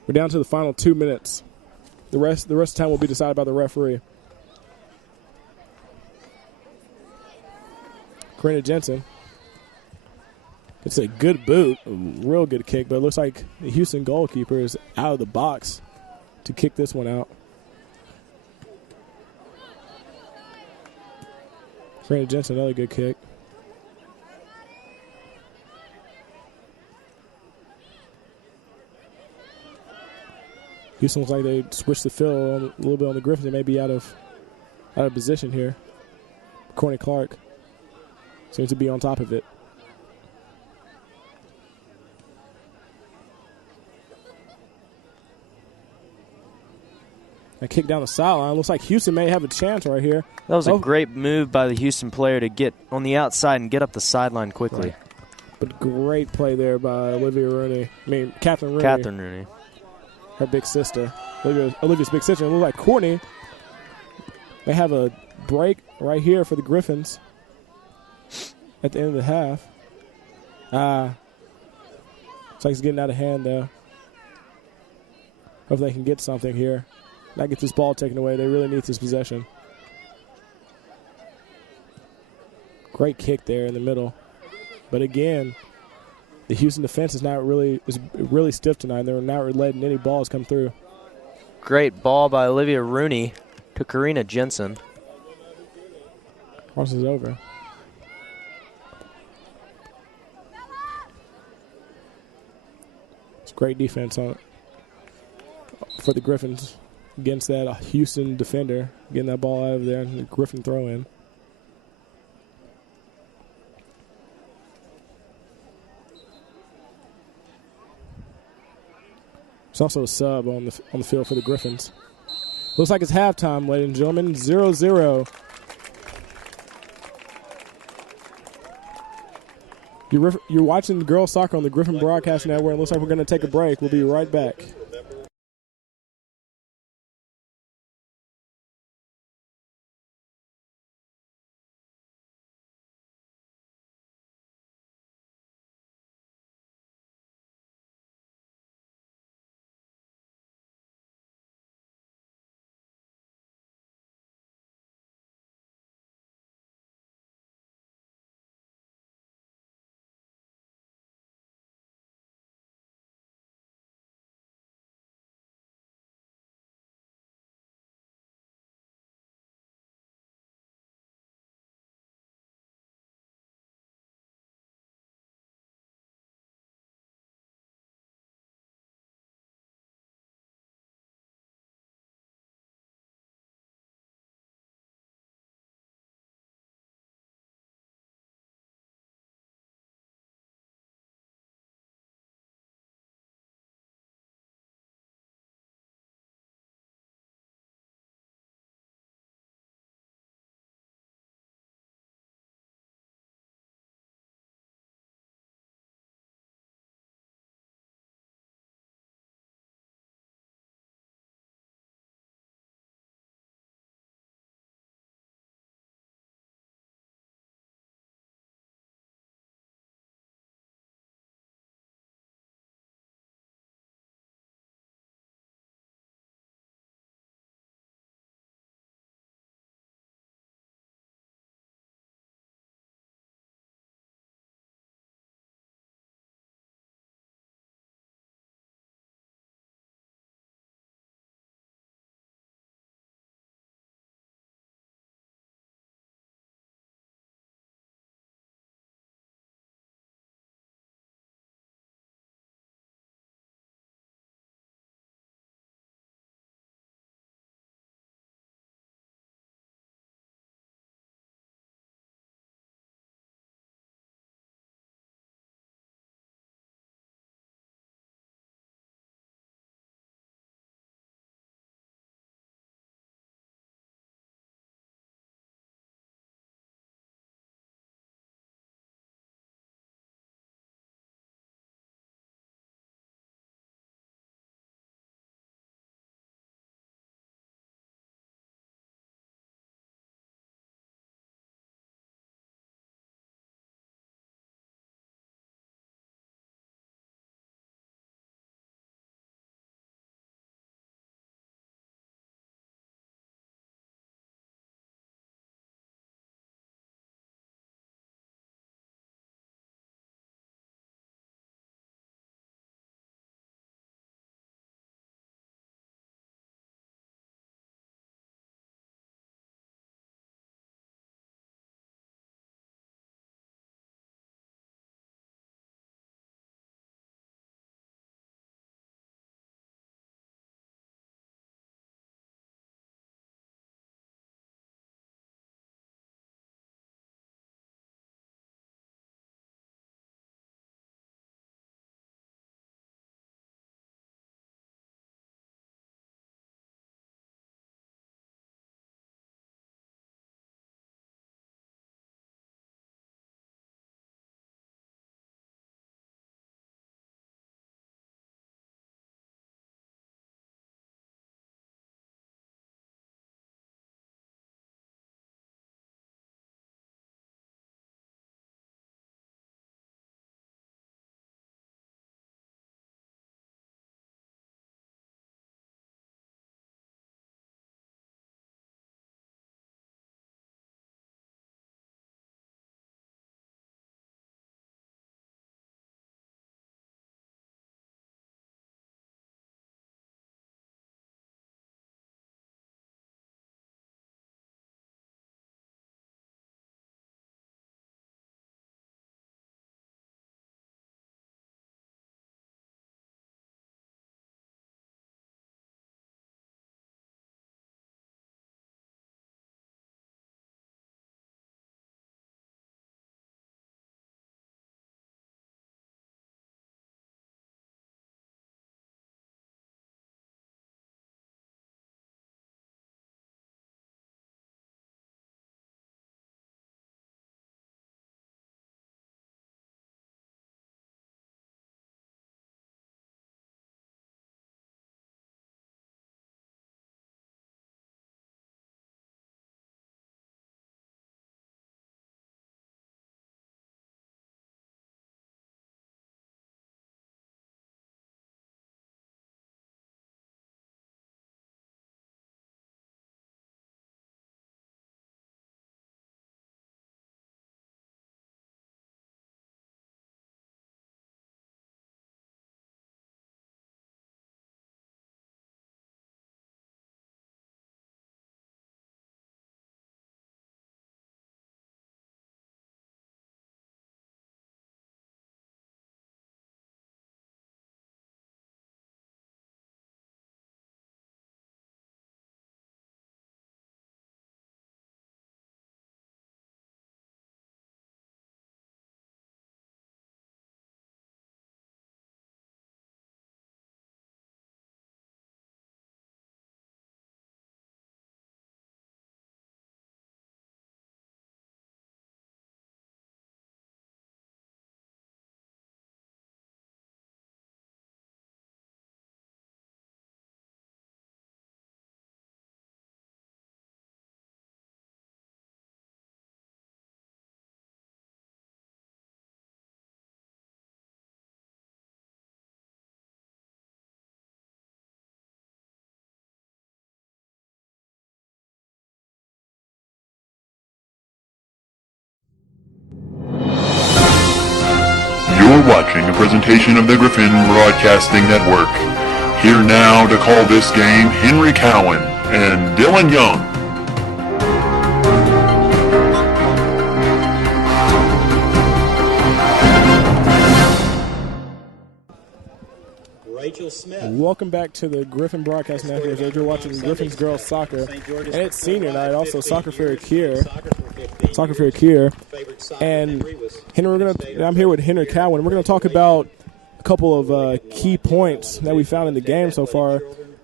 We're down to the final 2 minutes. The rest of the time will be decided by the referee. Karina Jensen. It's a good boot, a real good kick, but it looks like the Houston goalkeeper is out of the box to kick this one out. Karina Jensen, another good kick. Houston looks like they switched the field a little bit on the Gryphons. They may be out of position here. Courtney Clark seems to be on top of it. A kick down the sideline. Looks like Houston may have a chance right here. That was a great move by the Houston player to get on the outside and get up the sideline quickly. Right. But great play there by Olivia Rooney. Catherine Rooney. Catherine Rooney. Her big sister. Olivia's big sister. It looks like Courtney may have a break right here for the Gryphons at the end of the half. Looks like it's getting out of hand, though. Hope they can get something here. Not get this ball taken away. They really need this possession. Great kick there in the middle. But again, the Houston defense is really stiff tonight. They're not letting any balls come through. Great ball by Olivia Rooney to Karina Jensen. Cross is over. It's great defense for the Gryphons. against that Houston defender, getting that ball out of there, and the Griffin throw in. There's also a sub on the field for the Gryphons. Looks like it's halftime, ladies and gentlemen. 0-0. You're watching girls soccer on the Griffin Broadcast Network. It looks like we're going to take a break. We'll be right back. You're watching a presentation of the Griffin Broadcasting Network. Here now to call this game, Henry Cowan and Dylan Young. Rachel Smith. Welcome back to the Griffin Broadcast Network. As you're watching Griffin's girls soccer, and it's senior night, also soccer fair here. And Henry, I'm here with Henry Cowan. We're gonna talk about a couple of key points that we found in the game so far.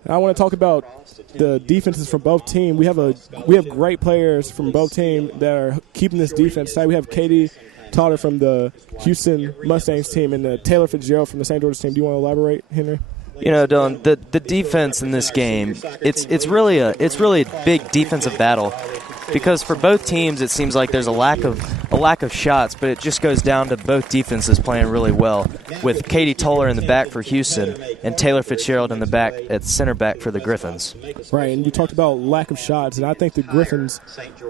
And I want to talk about the defenses from both teams. We have great players from both teams that are keeping this defense tight. We have Katie Totter from the Houston Mustangs team and Taylor Fitzgerald from the St. George's team. Do you want to elaborate, Henry? You know, Dylan, the defense in this game, it's really a big defensive battle, because for both teams it seems like there's a lack of shots, but it just goes down to both defenses playing really well, with Katie Toller in the back for Houston and Taylor Fitzgerald in the back at center back for the Gryphons. Right, and you talked about lack of shots, and I think the Gryphons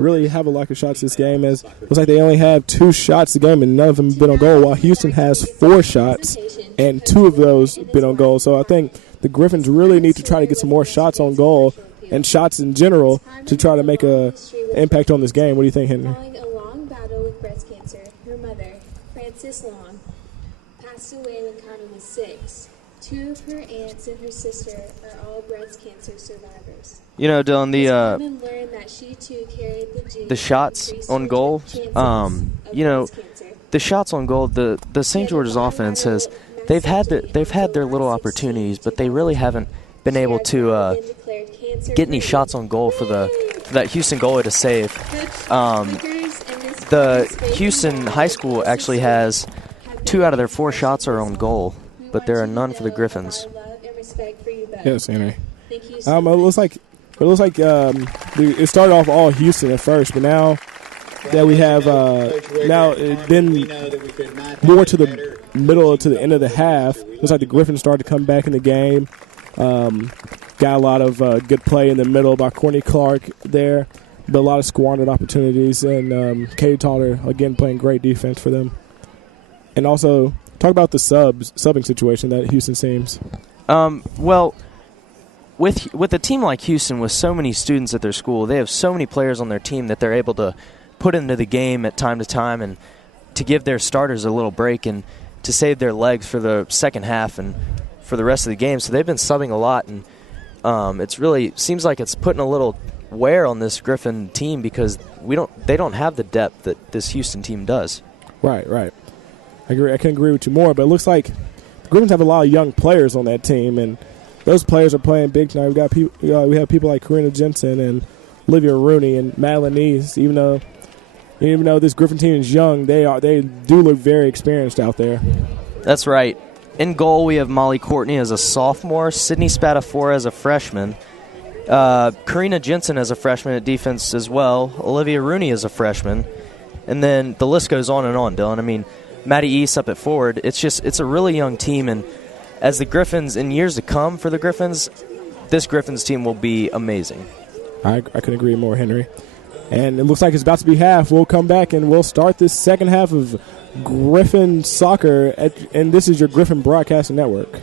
really have a lack of shots this game, as it looks like they only have 2 shots a game and none of them have been on goal, while Houston has 4 shots and 2 of those been on goal. So I think the Gryphons really need to try to get some more shots on goal and shots in general to try to make an impact on this game. What do you think, Henry? Following a long battle with breast cancer, her mother, Frances Long, passed away when Connie was 6. 2 of her aunts and her sister are all breast cancer survivors. You know, Dylan, Woman learned that she too carried the gene the shots on goal, you know, the shots on goal, the St. George's offense has they've had their little opportunities, but they really haven't been able to get any shots on goal for that Houston goalie to save. The Houston High School actually has 2 out of their 4 shots are on goal, but there are none for the Gryphons. Yes, Henry. It looks like it started off all Houston at first, but now that we have now it's been more to the middle to the end of the half. Looks like the Gryphons started to come back in the game. Got a lot of good play in the middle by Courtney Clark there, but a lot of squandered opportunities. And Katie Totter, again, playing great defense for them. And also, talk about the subbing situation that Houston seems. Well, with a team like Houston, with so many students at their school, they have so many players on their team that they're able to put into the game at time to time and to give their starters a little break and to save their legs for the second half and for the rest of the game. So they've been subbing a lot, and it's really seems like it's putting a little wear on this Griffin team, because they don't have the depth that this Houston team does. Right. I agree. I can agree with you more, but it looks like the Griffins have a lot of young players on that team, and those players are playing big tonight. We have people like Karina Jensen and Olivia Rooney and Madeline Neese. Even though this Griffin team is young, they do look very experienced out there. That's right. In goal, we have Molly Courtney as a sophomore, Sydney Spatafora as a freshman, Karina Jensen as a freshman at defense as well, Olivia Rooney as a freshman, and then the list goes on and on, Dylan. I mean, Maddie East up at forward. It's a really young team, and as the Gryphons, in years to come for the Gryphons, this Gryphons team will be amazing. I couldn't agree more, Henry. And it looks like it's about to be half. We'll come back and we'll start this second half of Griffin soccer, and this is your Griffin Broadcasting Network.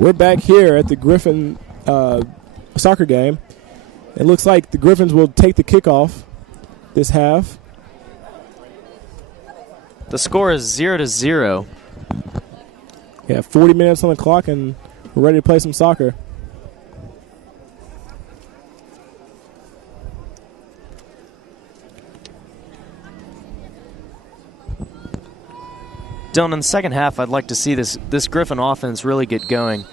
We're back here at the Gryphon soccer game. It looks like the Gryphons will take the kickoff this half. The score is 0-0. Yeah, 40 minutes on the clock, and we're ready to play some soccer. Dylan, in the second half, I'd like to see this Gryphon offense really get going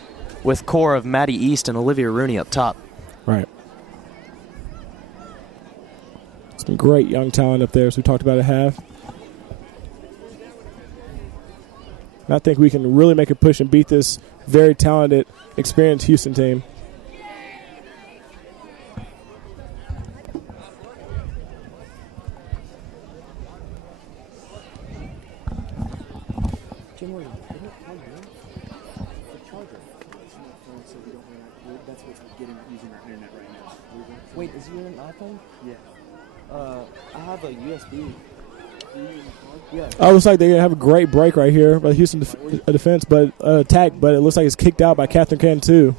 with core of Maddie East and Olivia Rooney up top. Right. Some great young talent up there, as we talked about at half. And I think we can really make a push and beat this very talented, experienced Houston team. Wait, is you an iPhone? Yeah. I have a USB. Yeah. Oh, it looks like they're going to have a great break right here by the Houston defense, but attack, but it looks like it's kicked out by Catherine Cantu.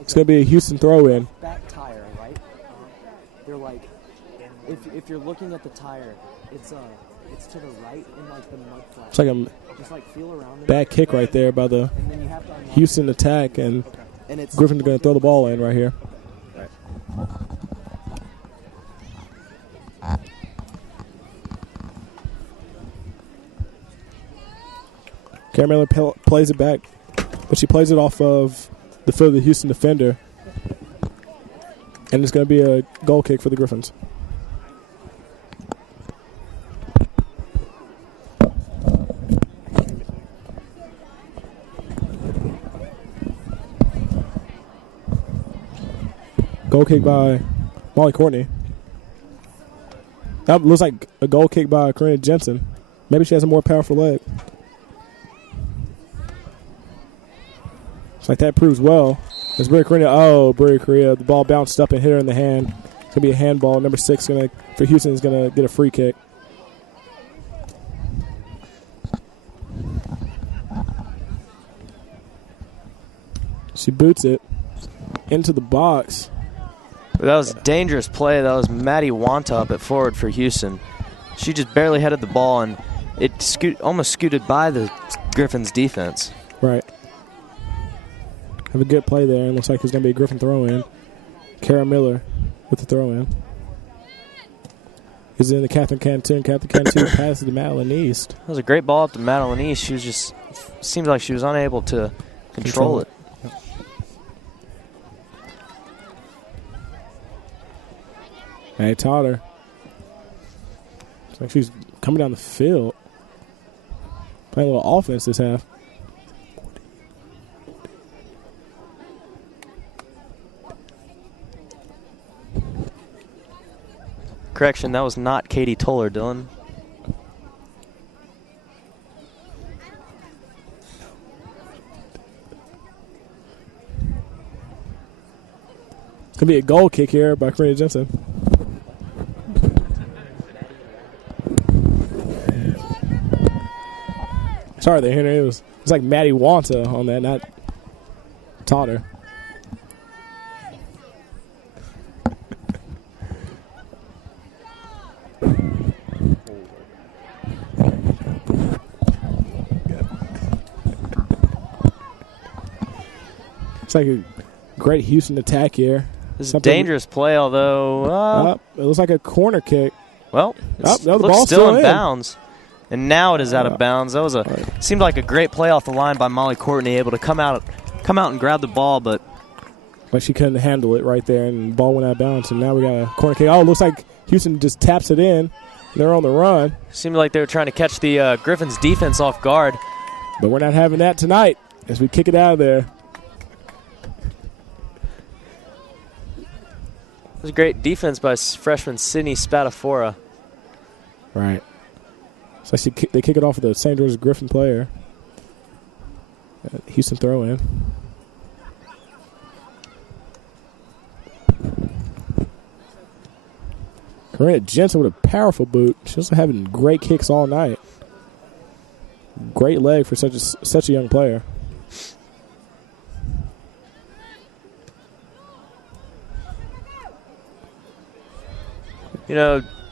It's going to be a Houston throw-in. Back tire, right? They're like, if you're looking at the tire, it's to the right in like the mud flat. It's like a Just like feel around back kick right there by the Houston attack, and Gryphon's going to throw the ball in right here. Karen Miller plays it back, but she plays it off of the foot of the Houston defender. And it's going to be a goal kick for the Gryphons. Goal kick by Molly Courtney. That looks like a goal kick by Karina Jensen. Maybe she has a more powerful leg. It's like that proves well. As Bria Correa, the ball bounced up and hit her in the hand. It's going to be a handball. Number 6 for Houston is going to get a free kick. She boots it into the box. That was a dangerous play. That was Maddie Wanta up at forward for Houston. She just barely headed the ball, and it almost scooted by the Gryphons' defense. Right. Have a good play there, and looks like it's going to be a Gryphon throw-in. Kara Miller with the throw-in. Is in the Catherine Cantu. Catherine Cantu passes to Madeline East. That was a great ball up to Madeline East. She was just seems like she was unable to control it. Hey, taught her. It's like she's coming down the field. Playing a little offense this half. Correction, that was not Katie Toller, Dylan. It's going to be a goal kick here by Karina Jensen. Sorry there, Henry. It's like Maddie Wanta on that, not Totter. It's like a great Houston attack here. This is a dangerous play, although it looks like a corner kick. Well, it looks still in bounds. And now it is out of bounds. That was seemed like a great play off the line by Molly Courtney, able to come out and grab the ball, but she couldn't handle it right there, and the ball went out of bounds. And now we got a corner kick. Oh, it looks like Houston just taps it in. They're on the run. Seemed like they were trying to catch the Gryphons defense off guard. But we're not having that tonight as we kick it out of there. It was a great defense by freshman Sydney Spatafora. Right. So they kick it off with a St. George's Gryphon player. Houston throw in. Karina Jensen with a powerful boot. She's also having great kicks all night. Great leg for such a young player.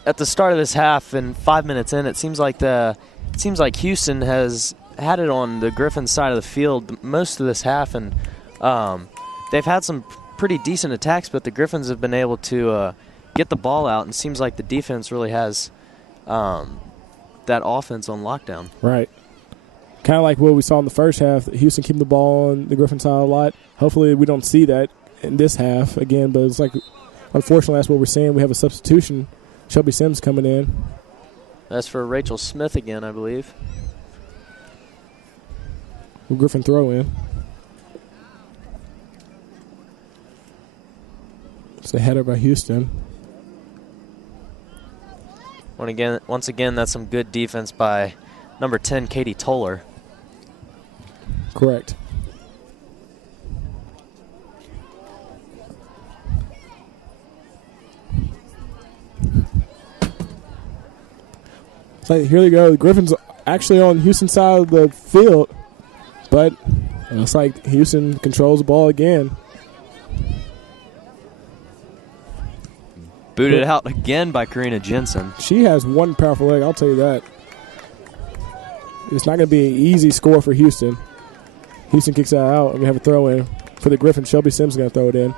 At the start of this half and 5 minutes in, it seems like Houston has had it on the Gryphons side of the field most of this half, and they've had some pretty decent attacks, but the Gryphons have been able to get the ball out, and it seems like the defense really has that offense on lockdown. Right. Kind of like what we saw in the first half, Houston keeping the ball on the Gryphon side a lot. Hopefully we don't see that in this half again, but it's like, unfortunately, that's what we're seeing. We have a substitution. Shelby Sims coming in. That's for Rachel Smith again, I believe. Griffin throw in. It's a header by Houston. Once again, that's some good defense by number 10, Katie Toller. Correct. So here they go. The Gryphons actually on Houston's side of the field, but it looks like Houston controls the ball again. Booted out again by Karina Jensen. She has one powerful leg, I'll tell you that. It's not going to be an easy score for Houston. Houston kicks that out, and we have a throw in for the Gryphons. Shelby Sims is going to throw it in.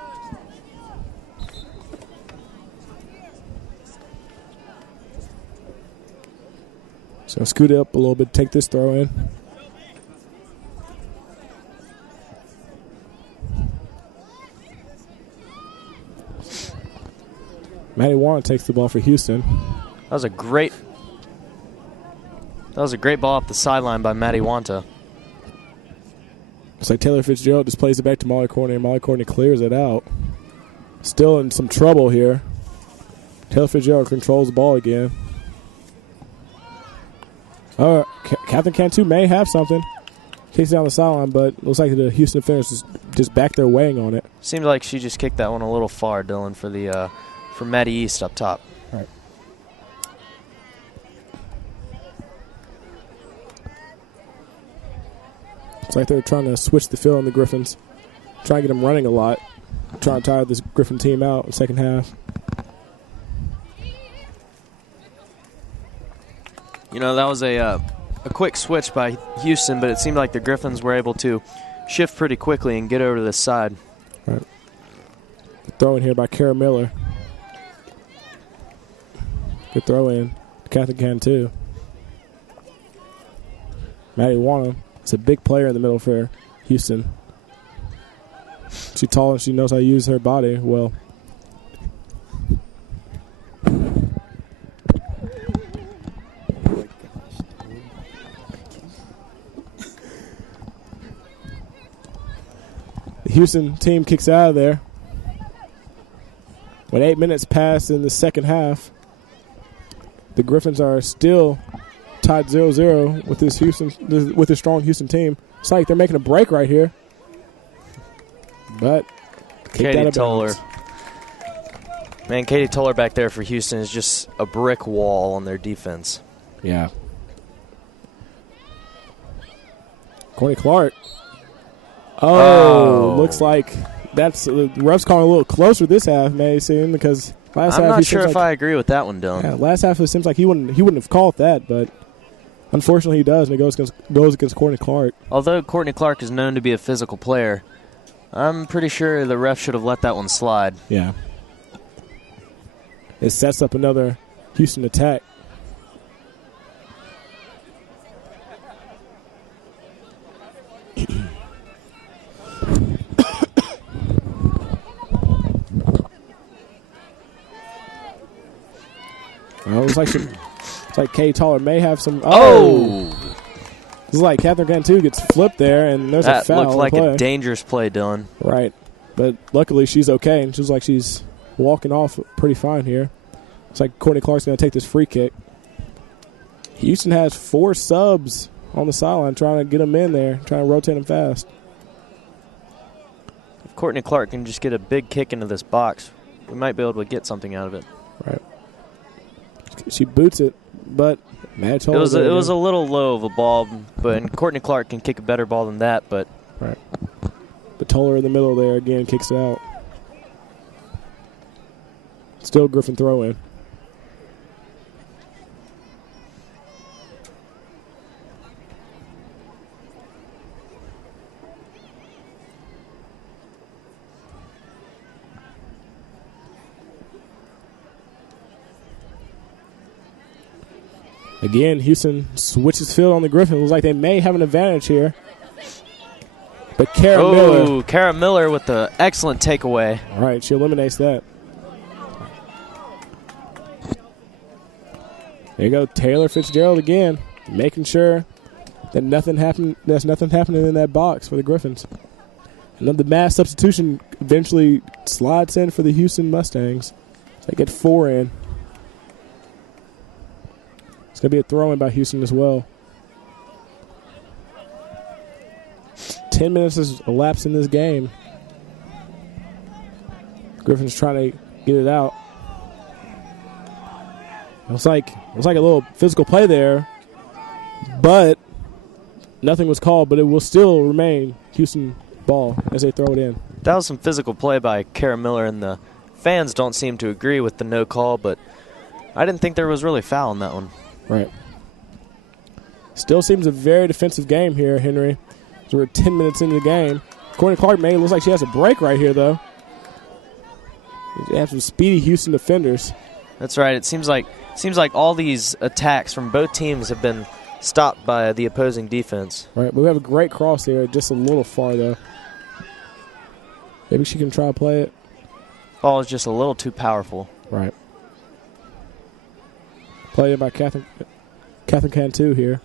So scoot it up a little bit, take this throw in. Maddie Warren takes the ball for Houston. That was a great ball up the sideline by Maddie Wanta. It's like Taylor Fitzgerald just plays it back to Molly Courtney, and Molly Courtney clears it out. Still in some trouble here. Taylor Fitzgerald controls the ball again. Catherine Cantu may have something. Kicks down the sideline, but looks like the Houston defenders just back their weighing on it. Seems like she just kicked that one a little far, Dylan, for Maddie East up top. All right. It's like they're trying to switch the field on the Gryphons. Try to get them running a lot. Trying to tire this Gryphon team out in the second half. That was a quick switch by Houston, but it seemed like the Gryphons were able to shift pretty quickly and get over to this side. All right. Throw in here by Kara Miller. Good throw in. Catherine Cantu. Maddie Warner. It's a big player in the middle for Houston. She's tall and she knows how to use her body well. The Houston team kicks out of there. With 8 minutes passed in the second half, the Gryphons are still tied 0-0 with this strong Houston team. It's like they're making a break right here. But Katie Toller. Man, Katie Toller back there for Houston is just a brick wall on their defense. Yeah. Courtney Clark. Oh, looks like that's the refs calling a little closer this half, may seem, because last half I'm not sure if I agree with that one, Dylan. Yeah, last half it seems like he wouldn't have called that, but unfortunately he does, and it goes against Courtney Clark. Although Courtney Clark is known to be a physical player, I'm pretty sure the ref should have let that one slide. Yeah. It sets up another Houston attack. Well, it's like Kay Toller may have some. Oh! It's like Catherine Cantu gets flipped there, and there's a foul. That looked like a dangerous play, Dylan. Right. But luckily she's okay, and she's like she's walking off pretty fine here. It's like Courtney Clark's going to take this free kick. Houston has 4 subs on the sideline trying to get them in there, trying to rotate them fast. If Courtney Clark can just get a big kick into this box, we might be able to get something out of it. Right. She boots it, but it was a little low of a ball, but Courtney Clark can kick a better ball than that. But right. But Toller in the middle there again kicks it out. Still Griffin throw in. Again, Houston switches field on the Griffins. Looks like they may have an advantage here. But Kara Miller. Oh, Kara Miller with the excellent takeaway. All right, she eliminates that. There you go, Taylor Fitzgerald again, making sure that nothing happened. There's nothing happening in that box for the Griffins. And then the mass substitution eventually slides in for the Houston Mustangs. So they get 4 in. It's going to be a throw-in by Houston as well. 10 minutes has elapsed in this game. Griffin's trying to get it out. Looks like a little physical play there, but nothing was called, but it will still remain Houston ball as they throw it in. That was some physical play by Kara Miller, and the fans don't seem to agree with the no call, but I didn't think there was really foul in that one. Right. Still seems a very defensive game here, Henry. So we're 10 minutes into the game. Courtney Clark may looks like she has a break right here, though. They have some speedy Houston defenders. That's right. It seems like all these attacks from both teams have been stopped by the opposing defense. Right, but we have a great cross there, just a little far, though. Maybe she can try to play it. Ball is just a little too powerful. Right. Played by Catherine Cantu here.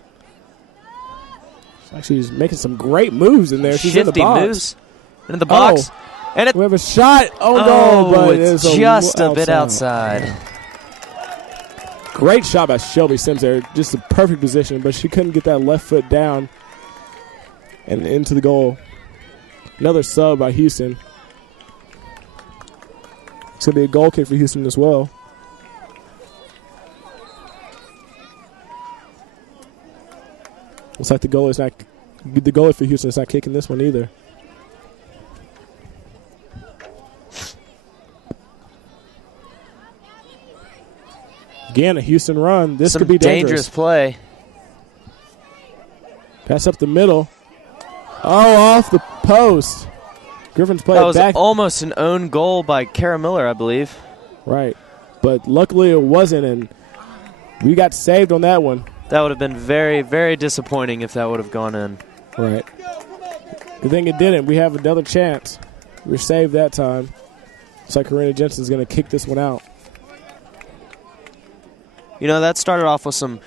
She's making some great moves in there. She's in the box. Moves into the box. Oh, and we have a shot. Oh, no, but it's just a bit outside. Great shot by Shelby Sims there. Just a perfect position, but she couldn't get that left foot down and into the goal. Another sub by Houston. It's going to be a goal kick for Houston as well. Looks like the goalie for Houston is not kicking this one either. Again, a Houston run. This could be dangerous. Play. Pass up the middle. Oh, off the post. Griffin's play that was back. Almost an own goal by Kara Miller, I believe. Right. But luckily it wasn't, and we got saved on that one. That would have been very, very disappointing if that would have gone in. Right. Good thing it didn't. We have another chance. We were saved that time. Looks like Karina Jensen's going to kick this one out. You know, that started off with some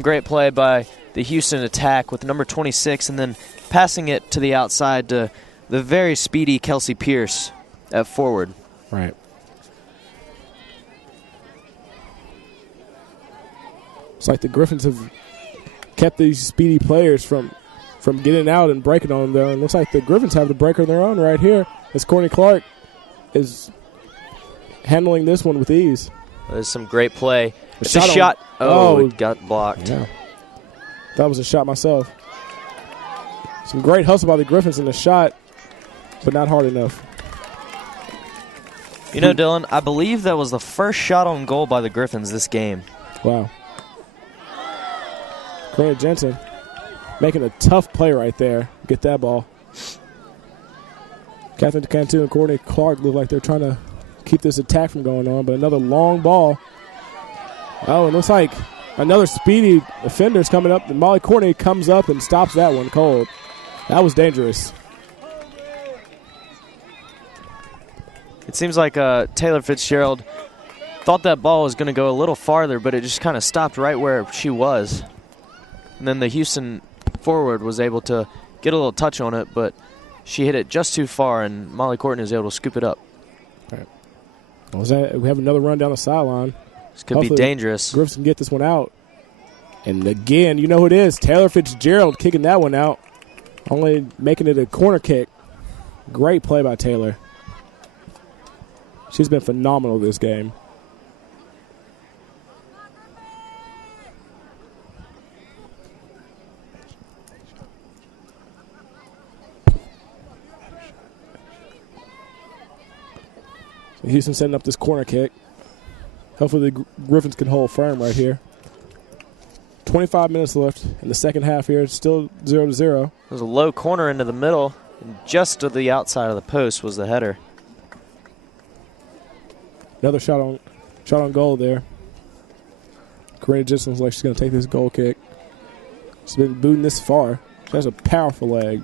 great play by the Houston attack with number 26 and then passing it to the outside to the very speedy Kelsey Pierce at forward. Right. It's like the Griffins have kept these speedy players from getting out and breaking on them, though. And it looks like the Griffins have the breaker of their own right here as Courtney Clark is handling this one with ease. There's some great play. It's a shot. Oh, it got blocked. Yeah. That was a shot myself. Some great hustle by the Griffins in the shot, but not hard enough. You know, Dylan, I believe that was the first shot on goal by the Griffins this game. Wow. Corey Jensen making a tough play right there. Get that ball. Catherine Cantu and Courtney Clark look like they're trying to keep this attack from going on, but another long ball. Oh, it looks like another speedy defender's coming up, and Molly Courtney comes up and stops that one cold. That was dangerous. It seems like Taylor Fitzgerald thought that ball was going to go a little farther, but it just kind of stopped right where she was. And then the Houston forward was able to get a little touch on it, but she hit it just too far, and Molly Courtney was able to scoop it up. All right. Well, we have another run down the sideline. This could be dangerous. Griffiths can get this one out. And again, you know who it is. Taylor Fitzgerald kicking that one out. Only making it a corner kick. Great play by Taylor. She's been phenomenal this game. Houston setting up this corner kick. Hopefully the Griffins can hold firm right here. 25 minutes left in the second half here. It's still 0-0. There's a low corner into the middle, and just to the outside of the post was the header. Another shot on goal there. Karina Jensen looks like she's going to take this goal kick. She's been booting this far. She has a powerful leg.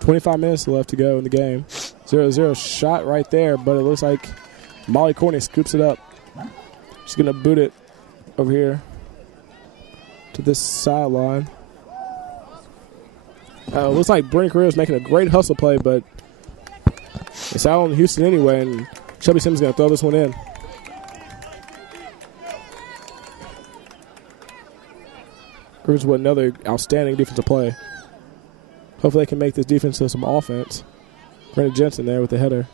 .25 minutes left to go in the game. 0-0 shot right there, but it looks like Molly Courtney scoops it up. She's going to boot it over here to this sideline. Looks like Brittany Carrillo is making a great hustle play, but it's out on Houston anyway, and Shelby Sims is going to throw this one in. Gryphons with another outstanding defensive play. Hopefully they can make this defense to some offense. Brenda Jensen there with the header.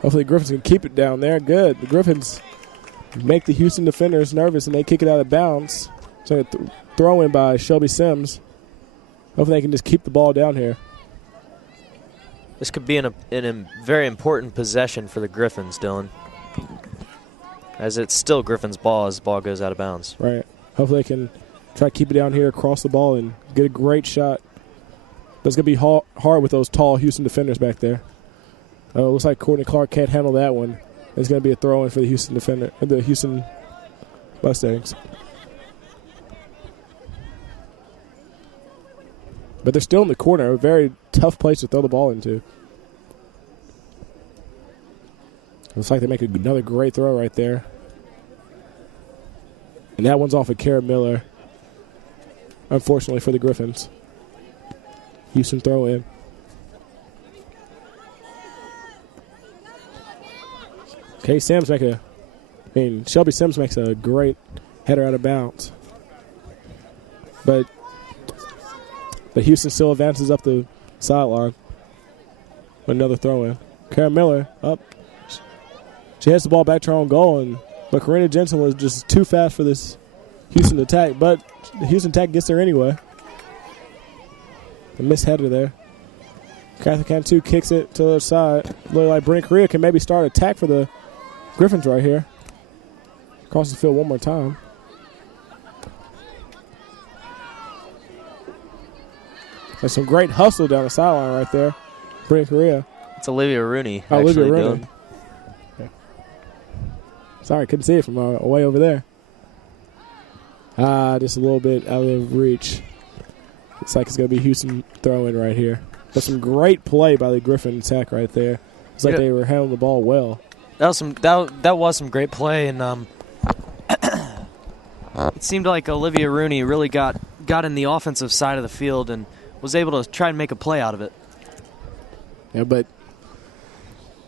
Hopefully Gryphons can keep it down there. Good. The Gryphons make the Houston defenders nervous and they kick it out of bounds. So a throw in by Shelby Sims. Hopefully they can just keep the ball down here. This could be in a very important possession for the Gryphons, Dylan. As it's still Griffin's ball as the ball goes out of bounds. Right. Hopefully they can try to keep it down here, across the ball, and get a great shot. That's going to be hard with those tall Houston defenders back there. It looks like Courtney Clark can't handle that one. It's going to be a throw-in for the Houston Mustangs. But they're still in the corner, a very tough place to throw the ball into. Looks like they make another great throw right there. And that one's off of Kara Miller. Unfortunately for the Gryphons. Houston throw in. Shelby Sims makes a great header out of bounds. But Houston still advances up the sideline. Another throw in. Kara Miller up. She heads the ball back to her own goal, but Karina Jensen was just too fast for this Houston attack. But the Houston attack gets there anyway. A missed header there. Catherine Cantu kicks it to the other side. Looks like Brittany Correa can maybe start attack for the Gryphons right here. Across the field one more time. There's some great hustle down the sideline right there. Brittany Correa. It's Olivia Rooney. Olivia Rooney. Sorry, couldn't see it from way over there. Just a little bit out of reach. Looks like it's going to be Houston throwing right here. But some great play by the Griffin attack right there. It's like they were handling the ball well. That was some great play, and it seemed like Olivia Rooney really got in the offensive side of the field and was able to try and make a play out of it. Yeah, but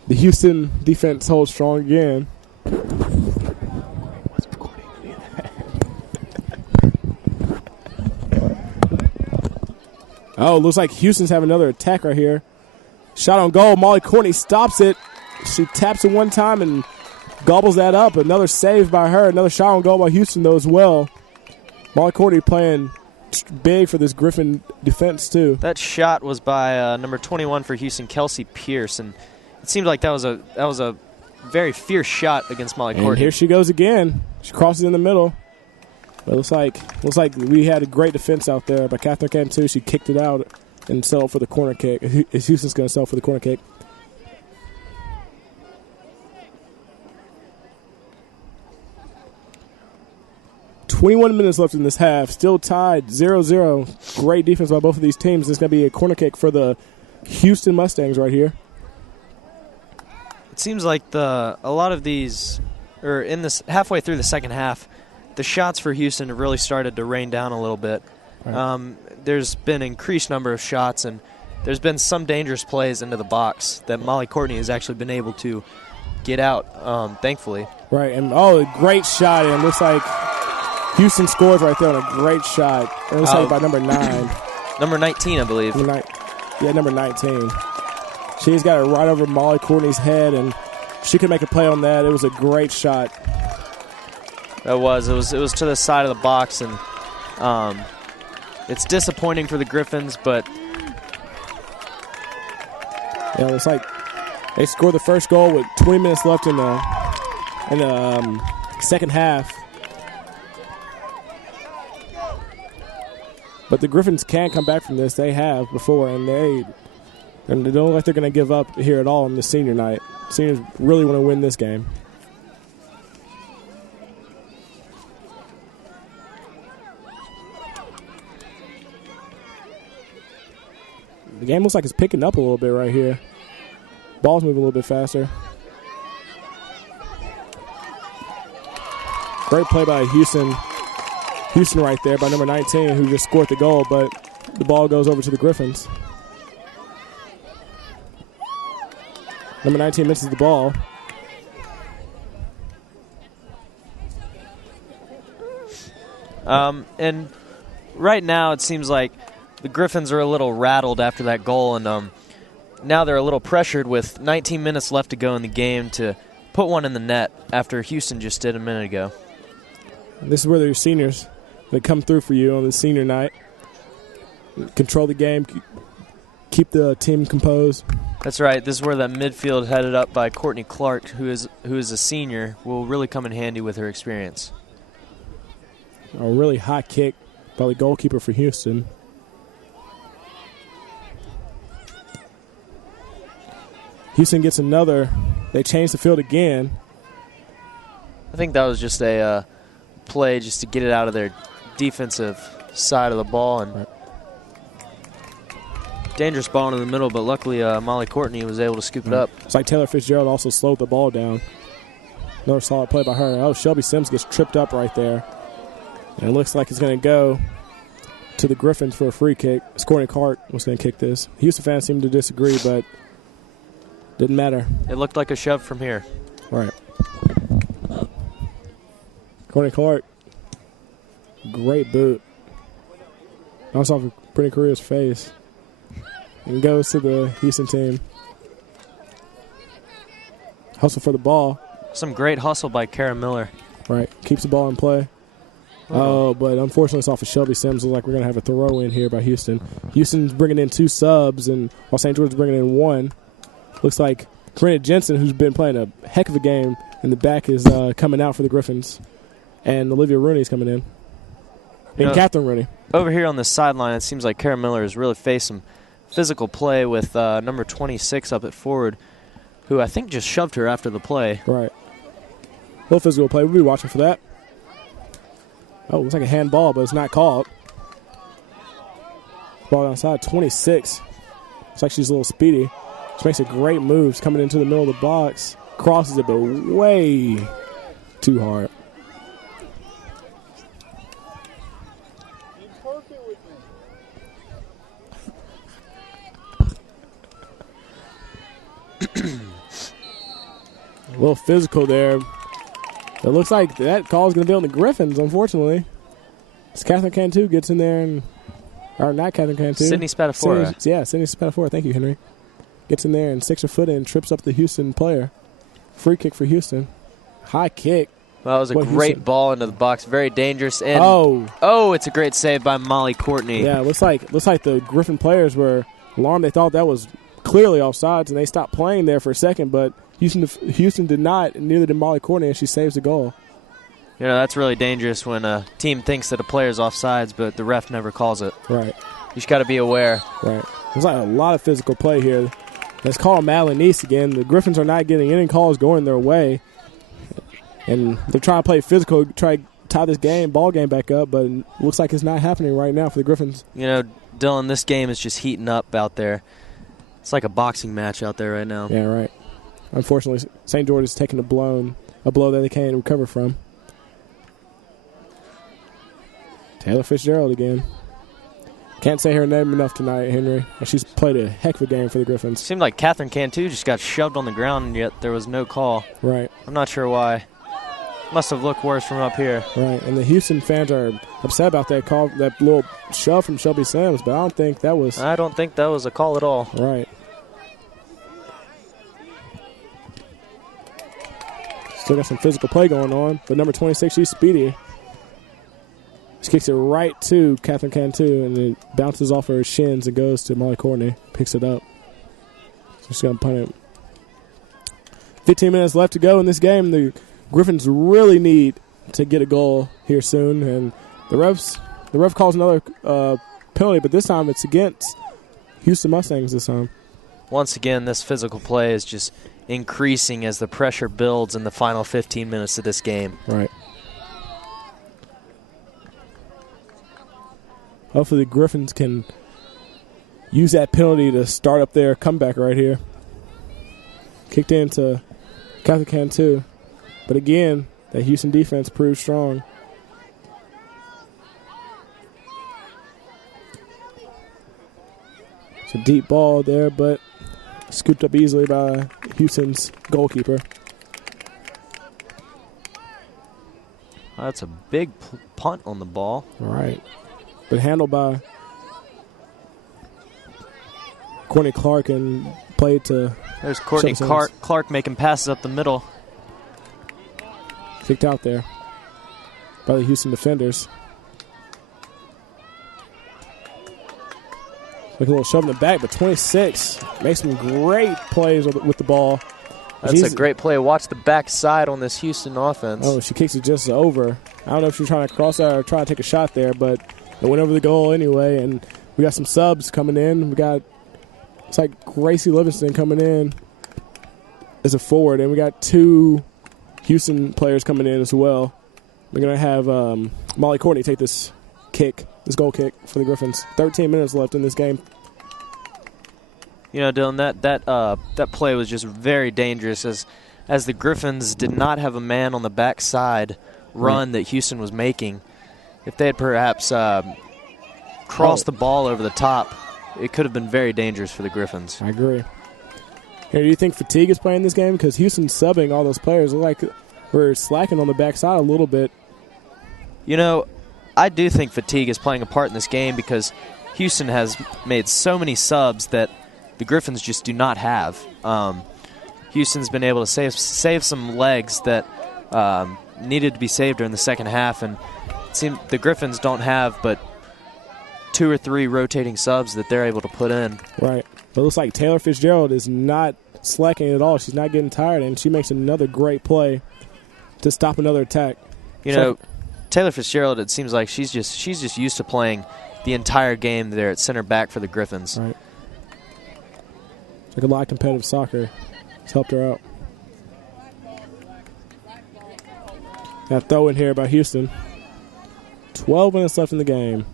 the Houston defense holds strong again. Oh, looks like Houston's having another attack right here. Shot on goal. Molly Courtney stops it. She taps it one time and gobbles that up. Another save by her. Another shot on goal by Houston, though, as well. Molly Courtney playing big for this Griffin defense, too. That shot was by number 21 for Houston, Kelsey Pierce, and it seemed like that was a very fierce shot against Molly Courtney. And here she goes again. She crosses in the middle. But it looks like we had a great defense out there by Catherine Cantu. She kicked it out and settled for the corner kick. Houston's going to settle for the corner kick. .21 minutes left in this half. Still tied 0-0. Great defense by both of these teams. It's going to be a corner kick for the Houston Mustangs right here. It seems like a lot of these, or in this halfway through the second half, the shots for Houston have really started to rain down a little bit. Right. There's been an increased number of shots, and there's been some dangerous plays into the box that Molly Courtney has actually been able to get out, thankfully. Right, and a great shot, and it looks like Houston scores right there on a great shot. It looks like by number 9. Number 19, I believe. Number 19. She's got it right over Molly Courtney's head, and she could make a play on that. It was a great shot. It was to the side of the box, and it's disappointing for the Gryphons, but Yeah, it's like they scored the first goal with 20 minutes left in the second half. But the Gryphons can come back from this. They have before, and they don't look like they're going to give up here at all on the senior night. Seniors really want to win this game. The game looks like it's picking up a little bit right here. Ball's moving a little bit faster. Great play by Houston. Houston right there by number 19, who just scored the goal, but the ball goes over to the Gryphons. Number 19 misses the ball. And right now it seems like the Gryphons are a little rattled after that goal, and now they're a little pressured with 19 minutes left to go in the game to put one in the net after Houston just did a minute ago. And this is where your seniors, they come through for you on the senior night. Control the game, keep the team composed. That's right. This is where that midfield headed up by Courtney Clark, who is a senior, will really come in handy with her experience. A really hot kick by the goalkeeper for Houston. Houston gets another. They change the field again. I think that was just a play just to get it out of their defensive side of the ball. And dangerous ball into the middle, but luckily Molly Courtney was able to scoop it up. It's like Taylor Fitzgerald also slowed the ball down. Another solid play by her. Oh, Shelby Sims gets tripped up right there. And it looks like it's going to go to the Gryphons for a free kick. Courtney Clark was going to kick this. Houston fans seem to disagree, but didn't matter. It looked like a shove from here. Right. Courtney Clark. Great boot. Bounced off of Brittany Correa's face. And goes to the Houston team. Hustle for the ball. Some great hustle by Kara Miller. Right. Keeps the ball in play. Oh, but unfortunately it's off of Shelby Sims. Looks like we're going to have a throw in here by Houston. Houston's bringing in 2 subs, and while St. George is bringing in 1. Looks like Karina Jensen, who's been playing a heck of a game in the back, is coming out for the Gryphons. And Olivia Rooney's coming in. And Catherine Rooney. Over here on the sideline, it seems like Kara Miller has really faced some physical play with number 26 up at forward, who I think just shoved her after the play. Right. A little physical play. We'll be watching for that. Oh, looks like a handball, but it's not called. Ball outside, 26. Looks like she's a little speedy. She makes a great move. She's coming into the middle of the box. Crosses it, but way too hard. A little physical there. It looks like that call is going to be on the Gryphons, unfortunately. It's Catherine Cantu gets in there and, or not Catherine Cantu. Sydney Spadafora. Sydney Spadafora. Thank you, Henry. Gets in there and sticks her foot in, trips up the Houston player. Free kick for Houston. High kick. Well, that was a great ball into the box. Very dangerous. And it's a great save by Molly Courtney. Yeah, looks like the Griffin players were alarmed. They thought that was clearly offsides, and they stopped playing there for a second, but Houston did not, and neither did Molly Courtney, and she saves the goal. You know, that's really dangerous when a team thinks that a player's offsides, but the ref never calls it. Right. You just got to be aware. Right. There's like a lot of physical play here. Let's call Madeline East again. The Gryphons are not getting any calls going their way, and they're trying to play physical, try to tie this ball game back up, but it looks like it's not happening right now for the Gryphons. You know, Dylan, this game is just heating up out there. It's like a boxing match out there right now. Yeah, right. Unfortunately, St. George is taking a blow that they can't recover from. Taylor Fitzgerald again. Can't say her name enough tonight, Henry. She's played a heck of a game for the Gryphons. Seemed like Catherine Cantu just got shoved on the ground, and yet there was no call. Right. I'm not sure why. Must have looked worse from up here. Right, and the Houston fans are upset about that call, that little shove from Shelby Sims, but I don't think that was a call at all. Right. Still got some physical play going on, but number 26, she's speedy. She kicks it right to Catherine Cantu, and it bounces off her shins and goes to Molly Courtney, picks it up. So Just going to punt it. 15 minutes left to go in this game. The Gryphons really need to get a goal here soon, and the ref calls another penalty, but this time it's against Houston Mustangs this time. Once again, this physical play is just increasing as the pressure builds in the final 15 minutes of this game. Right. Hopefully the Gryphons can use that penalty to start up their comeback right here. Kicked into Catholic Cantu. But again, that Houston defense proved strong. It's a deep ball there, but scooped up easily by Houston's goalkeeper. That's a big punt on the ball. All right. But handled by Courtney Clark and played to... There's Courtney Clark making passes up the middle. Kicked out there by the Houston defenders. Like a little shove in the back, but 26 makes some great plays with the ball. That's a great play. Watch the backside on this Houston offense. Oh, she kicks it just over. I don't know if she's trying to cross that or try to take a shot there, but it went over the goal anyway. And we got some subs coming in. It's like Gracie Livingston coming in as a forward, and we got 2 Houston players coming in as well. We're going to have Molly Courtney take this goal kick for the Gryphons. 13 minutes left in this game. You know, Dylan, that play was just very dangerous as the Gryphons did not have a man on the backside run that Houston was making. If they had perhaps crossed the ball over the top, it could have been very dangerous for the Gryphons. I agree. Here, do you think fatigue is playing this game? Because Houston's subbing all those players. Look like we're slacking on the backside a little bit. You know, I do think fatigue is playing a part in this game because Houston has made so many subs that the Gryphons just do not have. Houston's been able to save some legs that needed to be saved during the second half, and it seemed the Gryphons don't have but 2 or 3 rotating subs that they're able to put in. Right. But it looks like Taylor Fitzgerald is not slacking at all. She's not getting tired, and she makes another great play to stop another attack. You know, Taylor Fitzgerald, it seems like she's just used to playing the entire game there at center back for the Gryphons. Right. It's like a lot of competitive soccer. It's helped her out. Now throw in here by Houston. 12 minutes left in the game.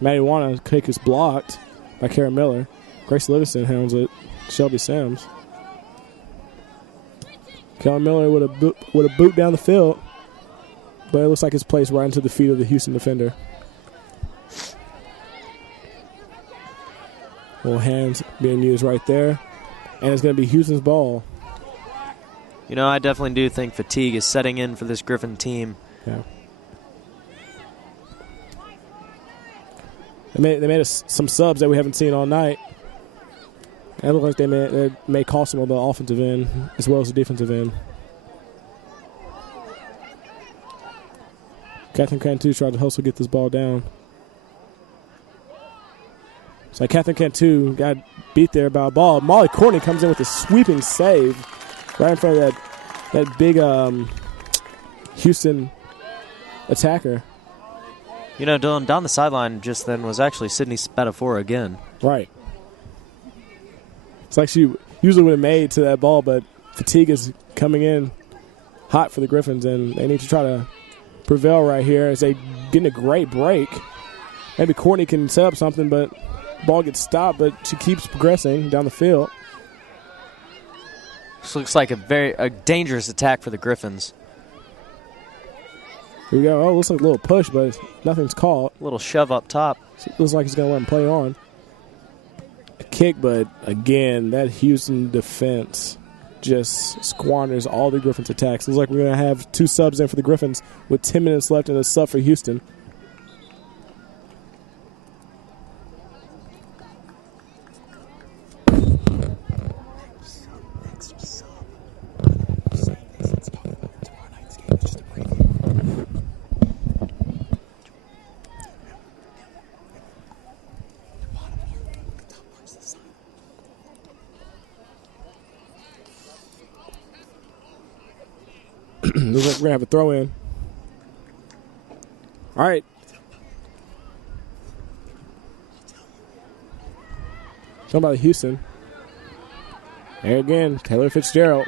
Marijuana kick is blocked by Kara Miller. Grace Livingston handles it. Shelby Sims. Kara Miller with a boot down the field, but it looks like it's placed right into the feet of the Houston defender. Little hands being used right there, and it's going to be Houston's ball. You know, I definitely do think fatigue is setting in for this Gryphon team. Yeah. They made us some subs that we haven't seen all night. It looks like they may cost them on the offensive end as well as the defensive end. Catherine Cantu tried to hustle get this ball down. So Catherine Cantu got beat there by a ball. Molly Courtney comes in with a sweeping save right in front of that big Houston attacker. You know, Dylan, down the sideline just then was actually Sydney Spatafora again. Right. It's like she usually would have made to that ball, but fatigue is coming in hot for the Gryphons, and they need to try to prevail right here as they get a great break. Maybe Courtney can set up something, but the ball gets stopped, but she keeps progressing down the field. This looks like a dangerous attack for the Gryphons. Here we go. Oh, looks like a little push, but nothing's caught. A little shove up top. Looks like he's going to let him play on. A kick, but again, that Houston defense just squanders all the Gryphons' attacks. Looks like we're going to have 2 subs in for the Gryphons with 10 minutes left and a sub for Houston. Looks like we're going to have a throw in. All right. Talking about Houston. There again, Taylor Fitzgerald.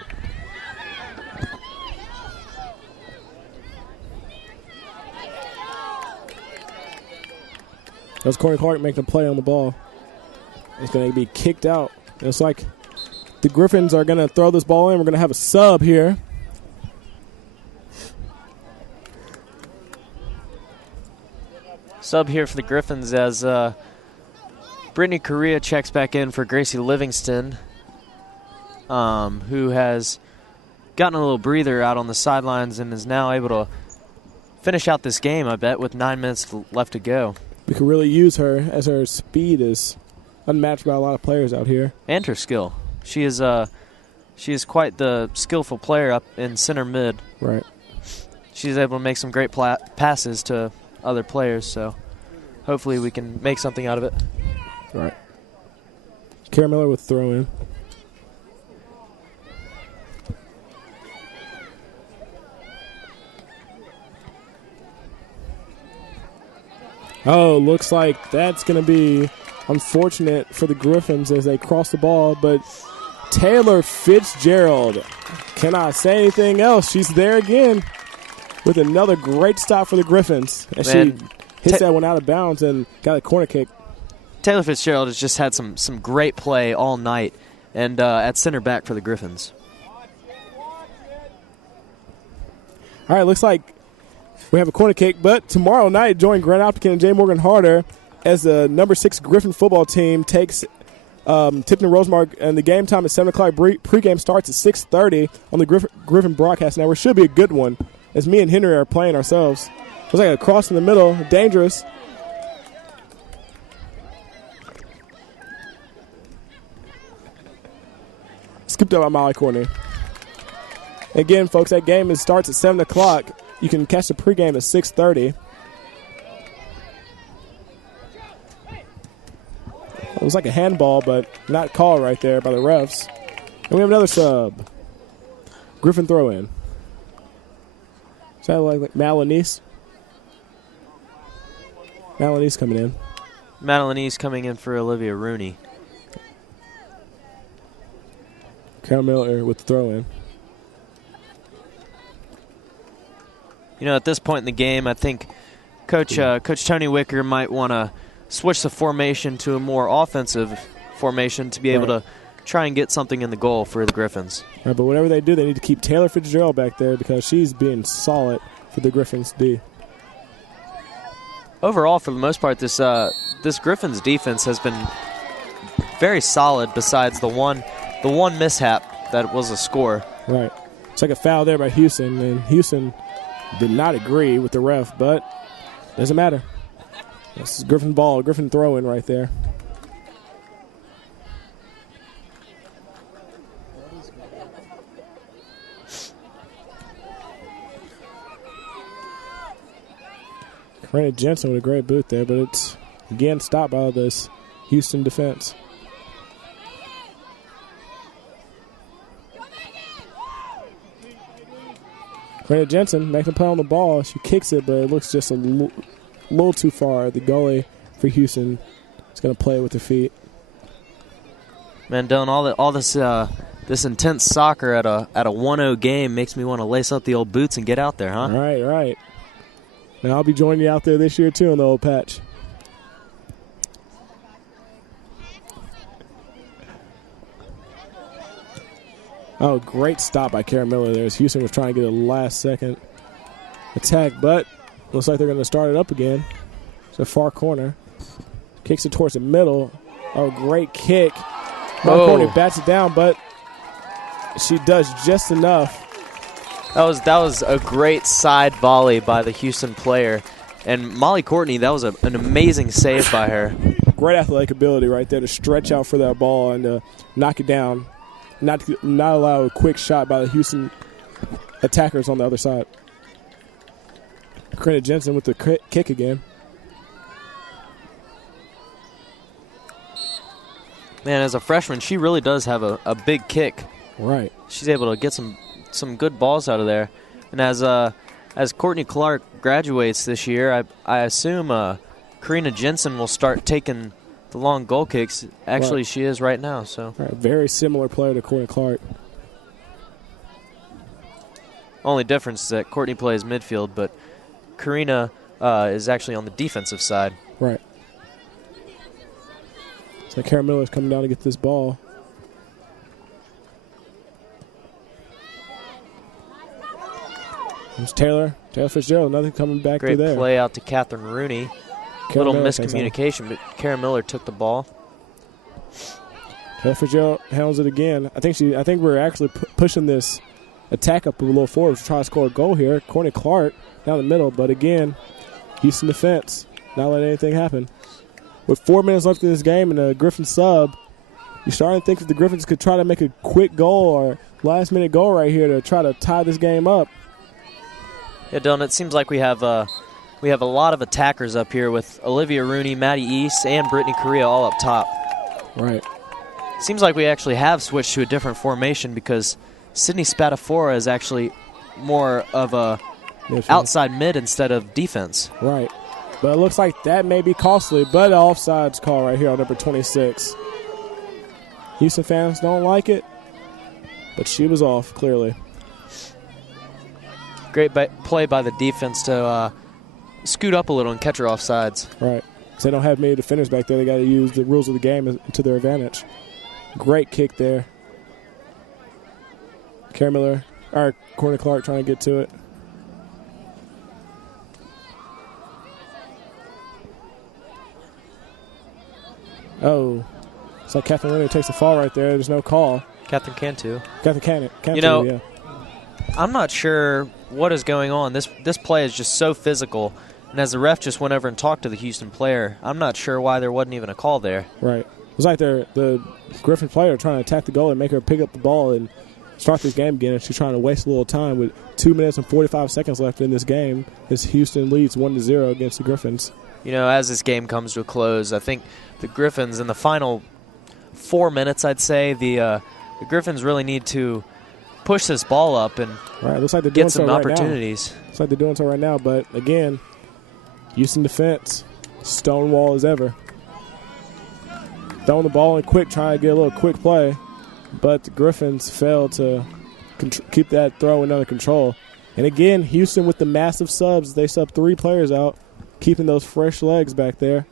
That's Courtney Clark making a play on the ball. It's going to be kicked out. It's like the Gryphons are going to throw this ball in. We're going to have a sub here. Sub here for the Gryphons as Brittany Correa checks back in for Gracie Livingston, who has gotten a little breather out on the sidelines and is now able to finish out this game, I bet, with 9 minutes left to go. We could really use her as her speed is unmatched by a lot of players out here. And her skill. She is quite the skillful player up in center mid. Right. She's able to make some great passes to other players, so hopefully we can make something out of it. Right. Kara Miller with throw in. Oh, looks like that's going to be unfortunate for the Gryphons as they cross the ball, but Taylor Fitzgerald cannot say anything else. She's there again with another great stop for the Gryphons. And she hits that one out of bounds and got a corner kick. Taylor Fitzgerald has just had some great play all night and at center back for the Gryphons. All right, looks like we have a corner kick, but tomorrow night, join Grant Optican and J. Morgan Harder as the number 6 Gryphon football team takes Tipton Rosemark, and the game time is 7 o'clock. Pregame starts at 6:30 on the Gryphon Broadcast Network. Should be a good one as me and Henry are playing ourselves. Looks like a cross in the middle, dangerous. Scooped up by Molly Courtney. Again, folks, that game starts at 7 o'clock. You can catch the pregame at 6:30. It was like a handball, but not called right there by the refs. And we have another sub. Gryphon throw in. Is that like Malanese? Malanese coming in. Madeline coming in for Olivia Rooney. Carol Miller with the throw in. You know, at this point in the game, I think Coach Tony Wicker might want to switch the formation to a more offensive formation to be able to try and get something in the goal for the Gryphons. Right, but whatever they do, they need to keep Taylor Fitzgerald back there because she's being solid for the Gryphons D. Overall, for the most part, this Gryphons defense has been very solid. Besides the one mishap that was a score. Right, it's like a foul there by Houston, and Houston did not agree with the ref, but doesn't matter. This is Gryphon ball, Gryphon throw in right there. Corinna Jensen with a great boot there, but it's again stopped by this Houston defense. Corinna Jensen making a play on the ball. She kicks it, but it looks just a little too far. The goalie for Houston is going to play with her feet. Man, Dylan, all this intense soccer at a 1-0 game makes me want to lace up the old boots and get out there, huh? Right. Now I'll be joining you out there this year too on the old patch. Oh, great stop by Kara Miller there as Houston was trying to get a last-second attack, but looks like they're going to start it up again. It's a far corner. Kicks it towards the middle. Oh, great kick. Courtney bats it down, but she does just enough. That was a great side volley by the Houston player. And Molly Courtney, that was an amazing save by her. Great athletic ability right there to stretch out for that ball and to knock it down. Not allow a quick shot by the Houston attackers on the other side. Corinna Jensen with the kick again. Man, as a freshman, she really does have a big kick. Right. She's able to get some good balls out of there. And as Courtney Clark graduates this year, I assume Karina Jensen will start taking the long goal kicks. Actually, Right. she is right now. So Right, very similar player to Courtney Clark. only difference is that Courtney plays midfield, but Karina is actually on the defensive side. Right. So Kara Miller's coming down to get this ball. There's Taylor Fitzgerald, nothing coming back Great through there. play out to Catherine Rooney. Kara Little Miller takes miscommunication, but Kara Miller took the ball. Taylor Fitzgerald handles it again. I think we're actually pushing this attack up a little forward to try to score a goal here. Courtney Clark down the middle, but again, Houston defense not letting anything happen. With 4 minutes left in this game and a Griffin sub, you're starting to think if the Griffins could try to make a quick goal or last-minute goal right here to try to tie this game up. Yeah, Dylan, it seems like we have a lot of attackers up here with Olivia Rooney, Maddie East, and Brittany Correa all up top. Right. Seems like we actually have switched to a different formation because Sydney Spatafora is actually more of a outside mid instead of defense. Right. But it looks like that may be costly, but an offsides call right here on number 26. Houston fans don't like it, but she was off, clearly. Great play by the defense to scoot up a little and catch her offsides. Right. Because they don't have many defenders back there. They got to use the rules of the game to their advantage. Great kick there. Courtney Clark trying to get to it. Oh. It's like Catherine Rooney takes the fall right there. There's no call. Catherine Cantu. Catherine Cantu, You know, yeah. I'm not sure what is going on. This play is just so physical. And as the ref just went over and talked to the Houston player, I'm not sure why there wasn't even a call there. Right. It was like the Griffin player trying to attack the goal and make her pick up the ball and start this game again. And she's trying to waste a little time with 2 minutes and 45 seconds left in this game as Houston leads 1-0 against the Griffins. You know, as this game comes to a close, I think the Griffins in the final 4 minutes, I'd say, the Griffins really need to push this ball up and looks like they're doing get some so right opportunities. Looks like they're doing so right now, but again, Houston defense, stonewall as ever. Throwing the ball in quick, trying to get a little quick play, but the Griffins failed to keep that throw under control. And again, Houston with the massive subs, they sub 3 players out, keeping those fresh legs back there,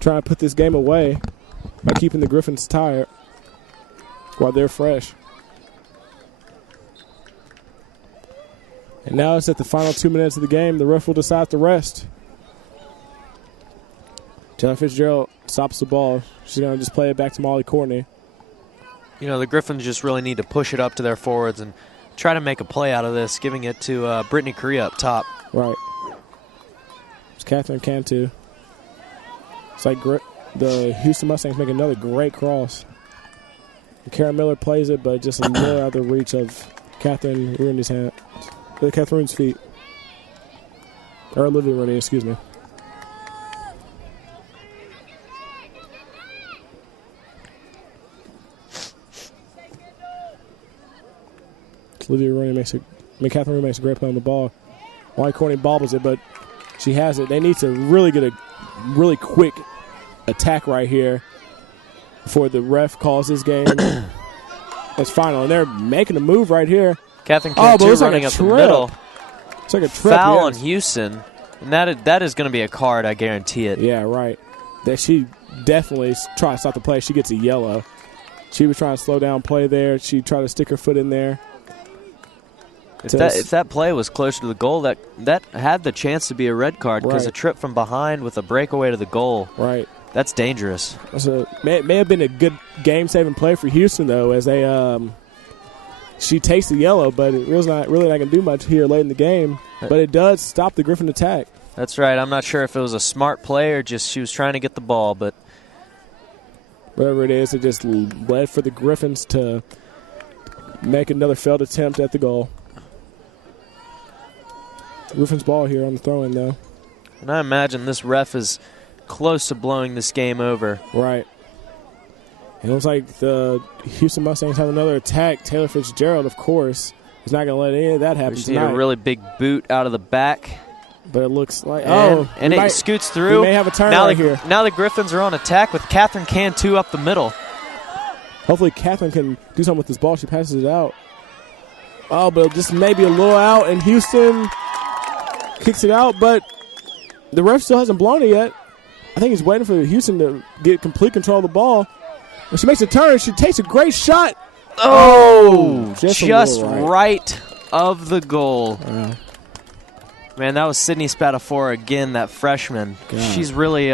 trying to put this game away by keeping the Griffins tired while they're fresh. And now it's at the final 2 minutes of the game. The ref will decide the rest. Taylor Fitzgerald stops the ball. She's going to just play it back to Molly Courtney. You know, the Griffins just really need to push it up to their forwards and try to make a play out of this, giving it to Brittany Correa up top. Right. It's Catherine Cantu. It's like the Houston Mustangs make another great cross. Kara Miller plays it, but just a little out of the reach of Catherine Rooney's hand. Catherine Rooney's feet. Or Olivia Rooney, excuse me. Olivia Rooney Catherine Rooney makes a great play on the ball. Molly Courtney bobbles it, but she has it. They need to really get a really quick attack right here before the ref calls this game as final. And they're making a move right here. Catherine Cantu running up the middle. It's like a trip. Foul on Houston. And that is going to be a card, I guarantee it. Yeah, right. That she definitely tried to stop the play. She gets a yellow. She was trying to slow down play there. She tried to stick her foot in there. If that play was closer to the goal, that had the chance to be a red card because a trip from behind with a breakaway to the goal. Right. That's dangerous. May have been a good game-saving play for Houston, though, as she takes the yellow, but it was not going to do much here late in the game. But it does stop the Griffin attack. That's right. I'm not sure if it was a smart play or just she was trying to get the ball, but whatever it is, it just led for the Griffins to make another failed attempt at the goal. Griffin's ball here on the throw-in, though. And I imagine this ref is close to blowing this game over. Right. It looks like the Houston Mustangs have another attack. Taylor Fitzgerald, of course, He's not going to let any of that happen We see a tonight. really big boot out of the back. But it looks like And it scoots through. We may have a turn now right here. Now the Gryphons are on attack with Catherine Cantu up the middle. Hopefully Catherine can do something with this ball. She passes it out. Oh, but just maybe a little out, and Houston kicks it out, but the ref still hasn't blown it yet. I think he's waiting for Houston to get complete control of the ball. When she makes a turn, she takes a great shot. Oh, just right of the goal. Man, that was Sydney Spatafora again, that freshman. God. She's really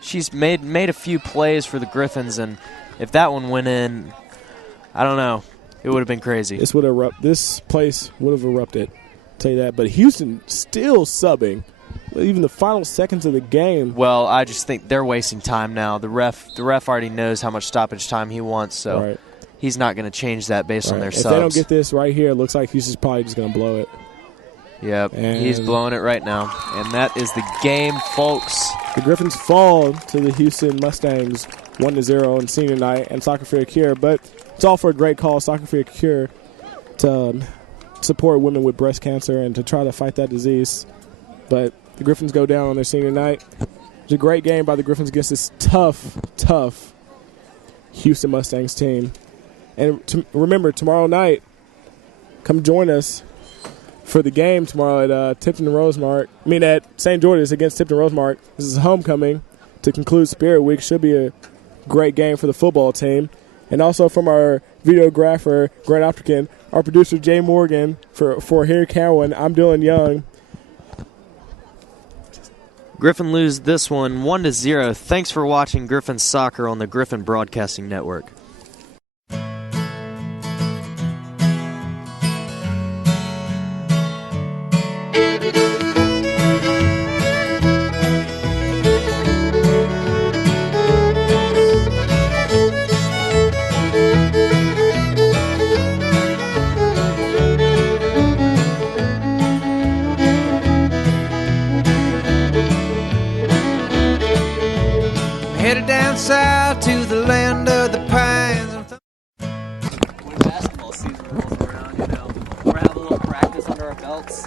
she's made a few plays for the Gryphons, and if that one went in, I don't know, it would have been crazy. This place would have erupted. I'll tell you that. But Houston still subbing. Even the final seconds of the game. Well, I just think they're wasting time now. The ref already knows how much stoppage time he wants, so he's not going to change that based on their subs. If they don't get this right here, it looks like Houston's probably just going to blow it. Yep, he's blowing it right now. And that is the game, folks. The Gryphons fall to the Houston Mustangs 1-0 on senior night and Soccer for a Cure. But it's all for a great cause, Soccer for a Cure, to support women with breast cancer and to try to fight that disease. But the Gryphons go down on their senior night. It's a great game by the Gryphons against this tough Houston Mustangs team. And remember, tomorrow night, come join us for the game tomorrow at Tipton and Rosemark. At St. George's against Tipton and Rosemark. This is homecoming to conclude Spirit Week. Should be a great game for the football team. And also from our videographer, Grant Optican, our producer, Jay Morgan, for Henry Cowan, I'm Dylan Young. Gryphon lose this one 1-0. Thanks for watching Gryphon Soccer on the Gryphon Broadcasting Network. Headed down south to the land of the pines. When basketball season rolls around, we're having a little practice under our belts.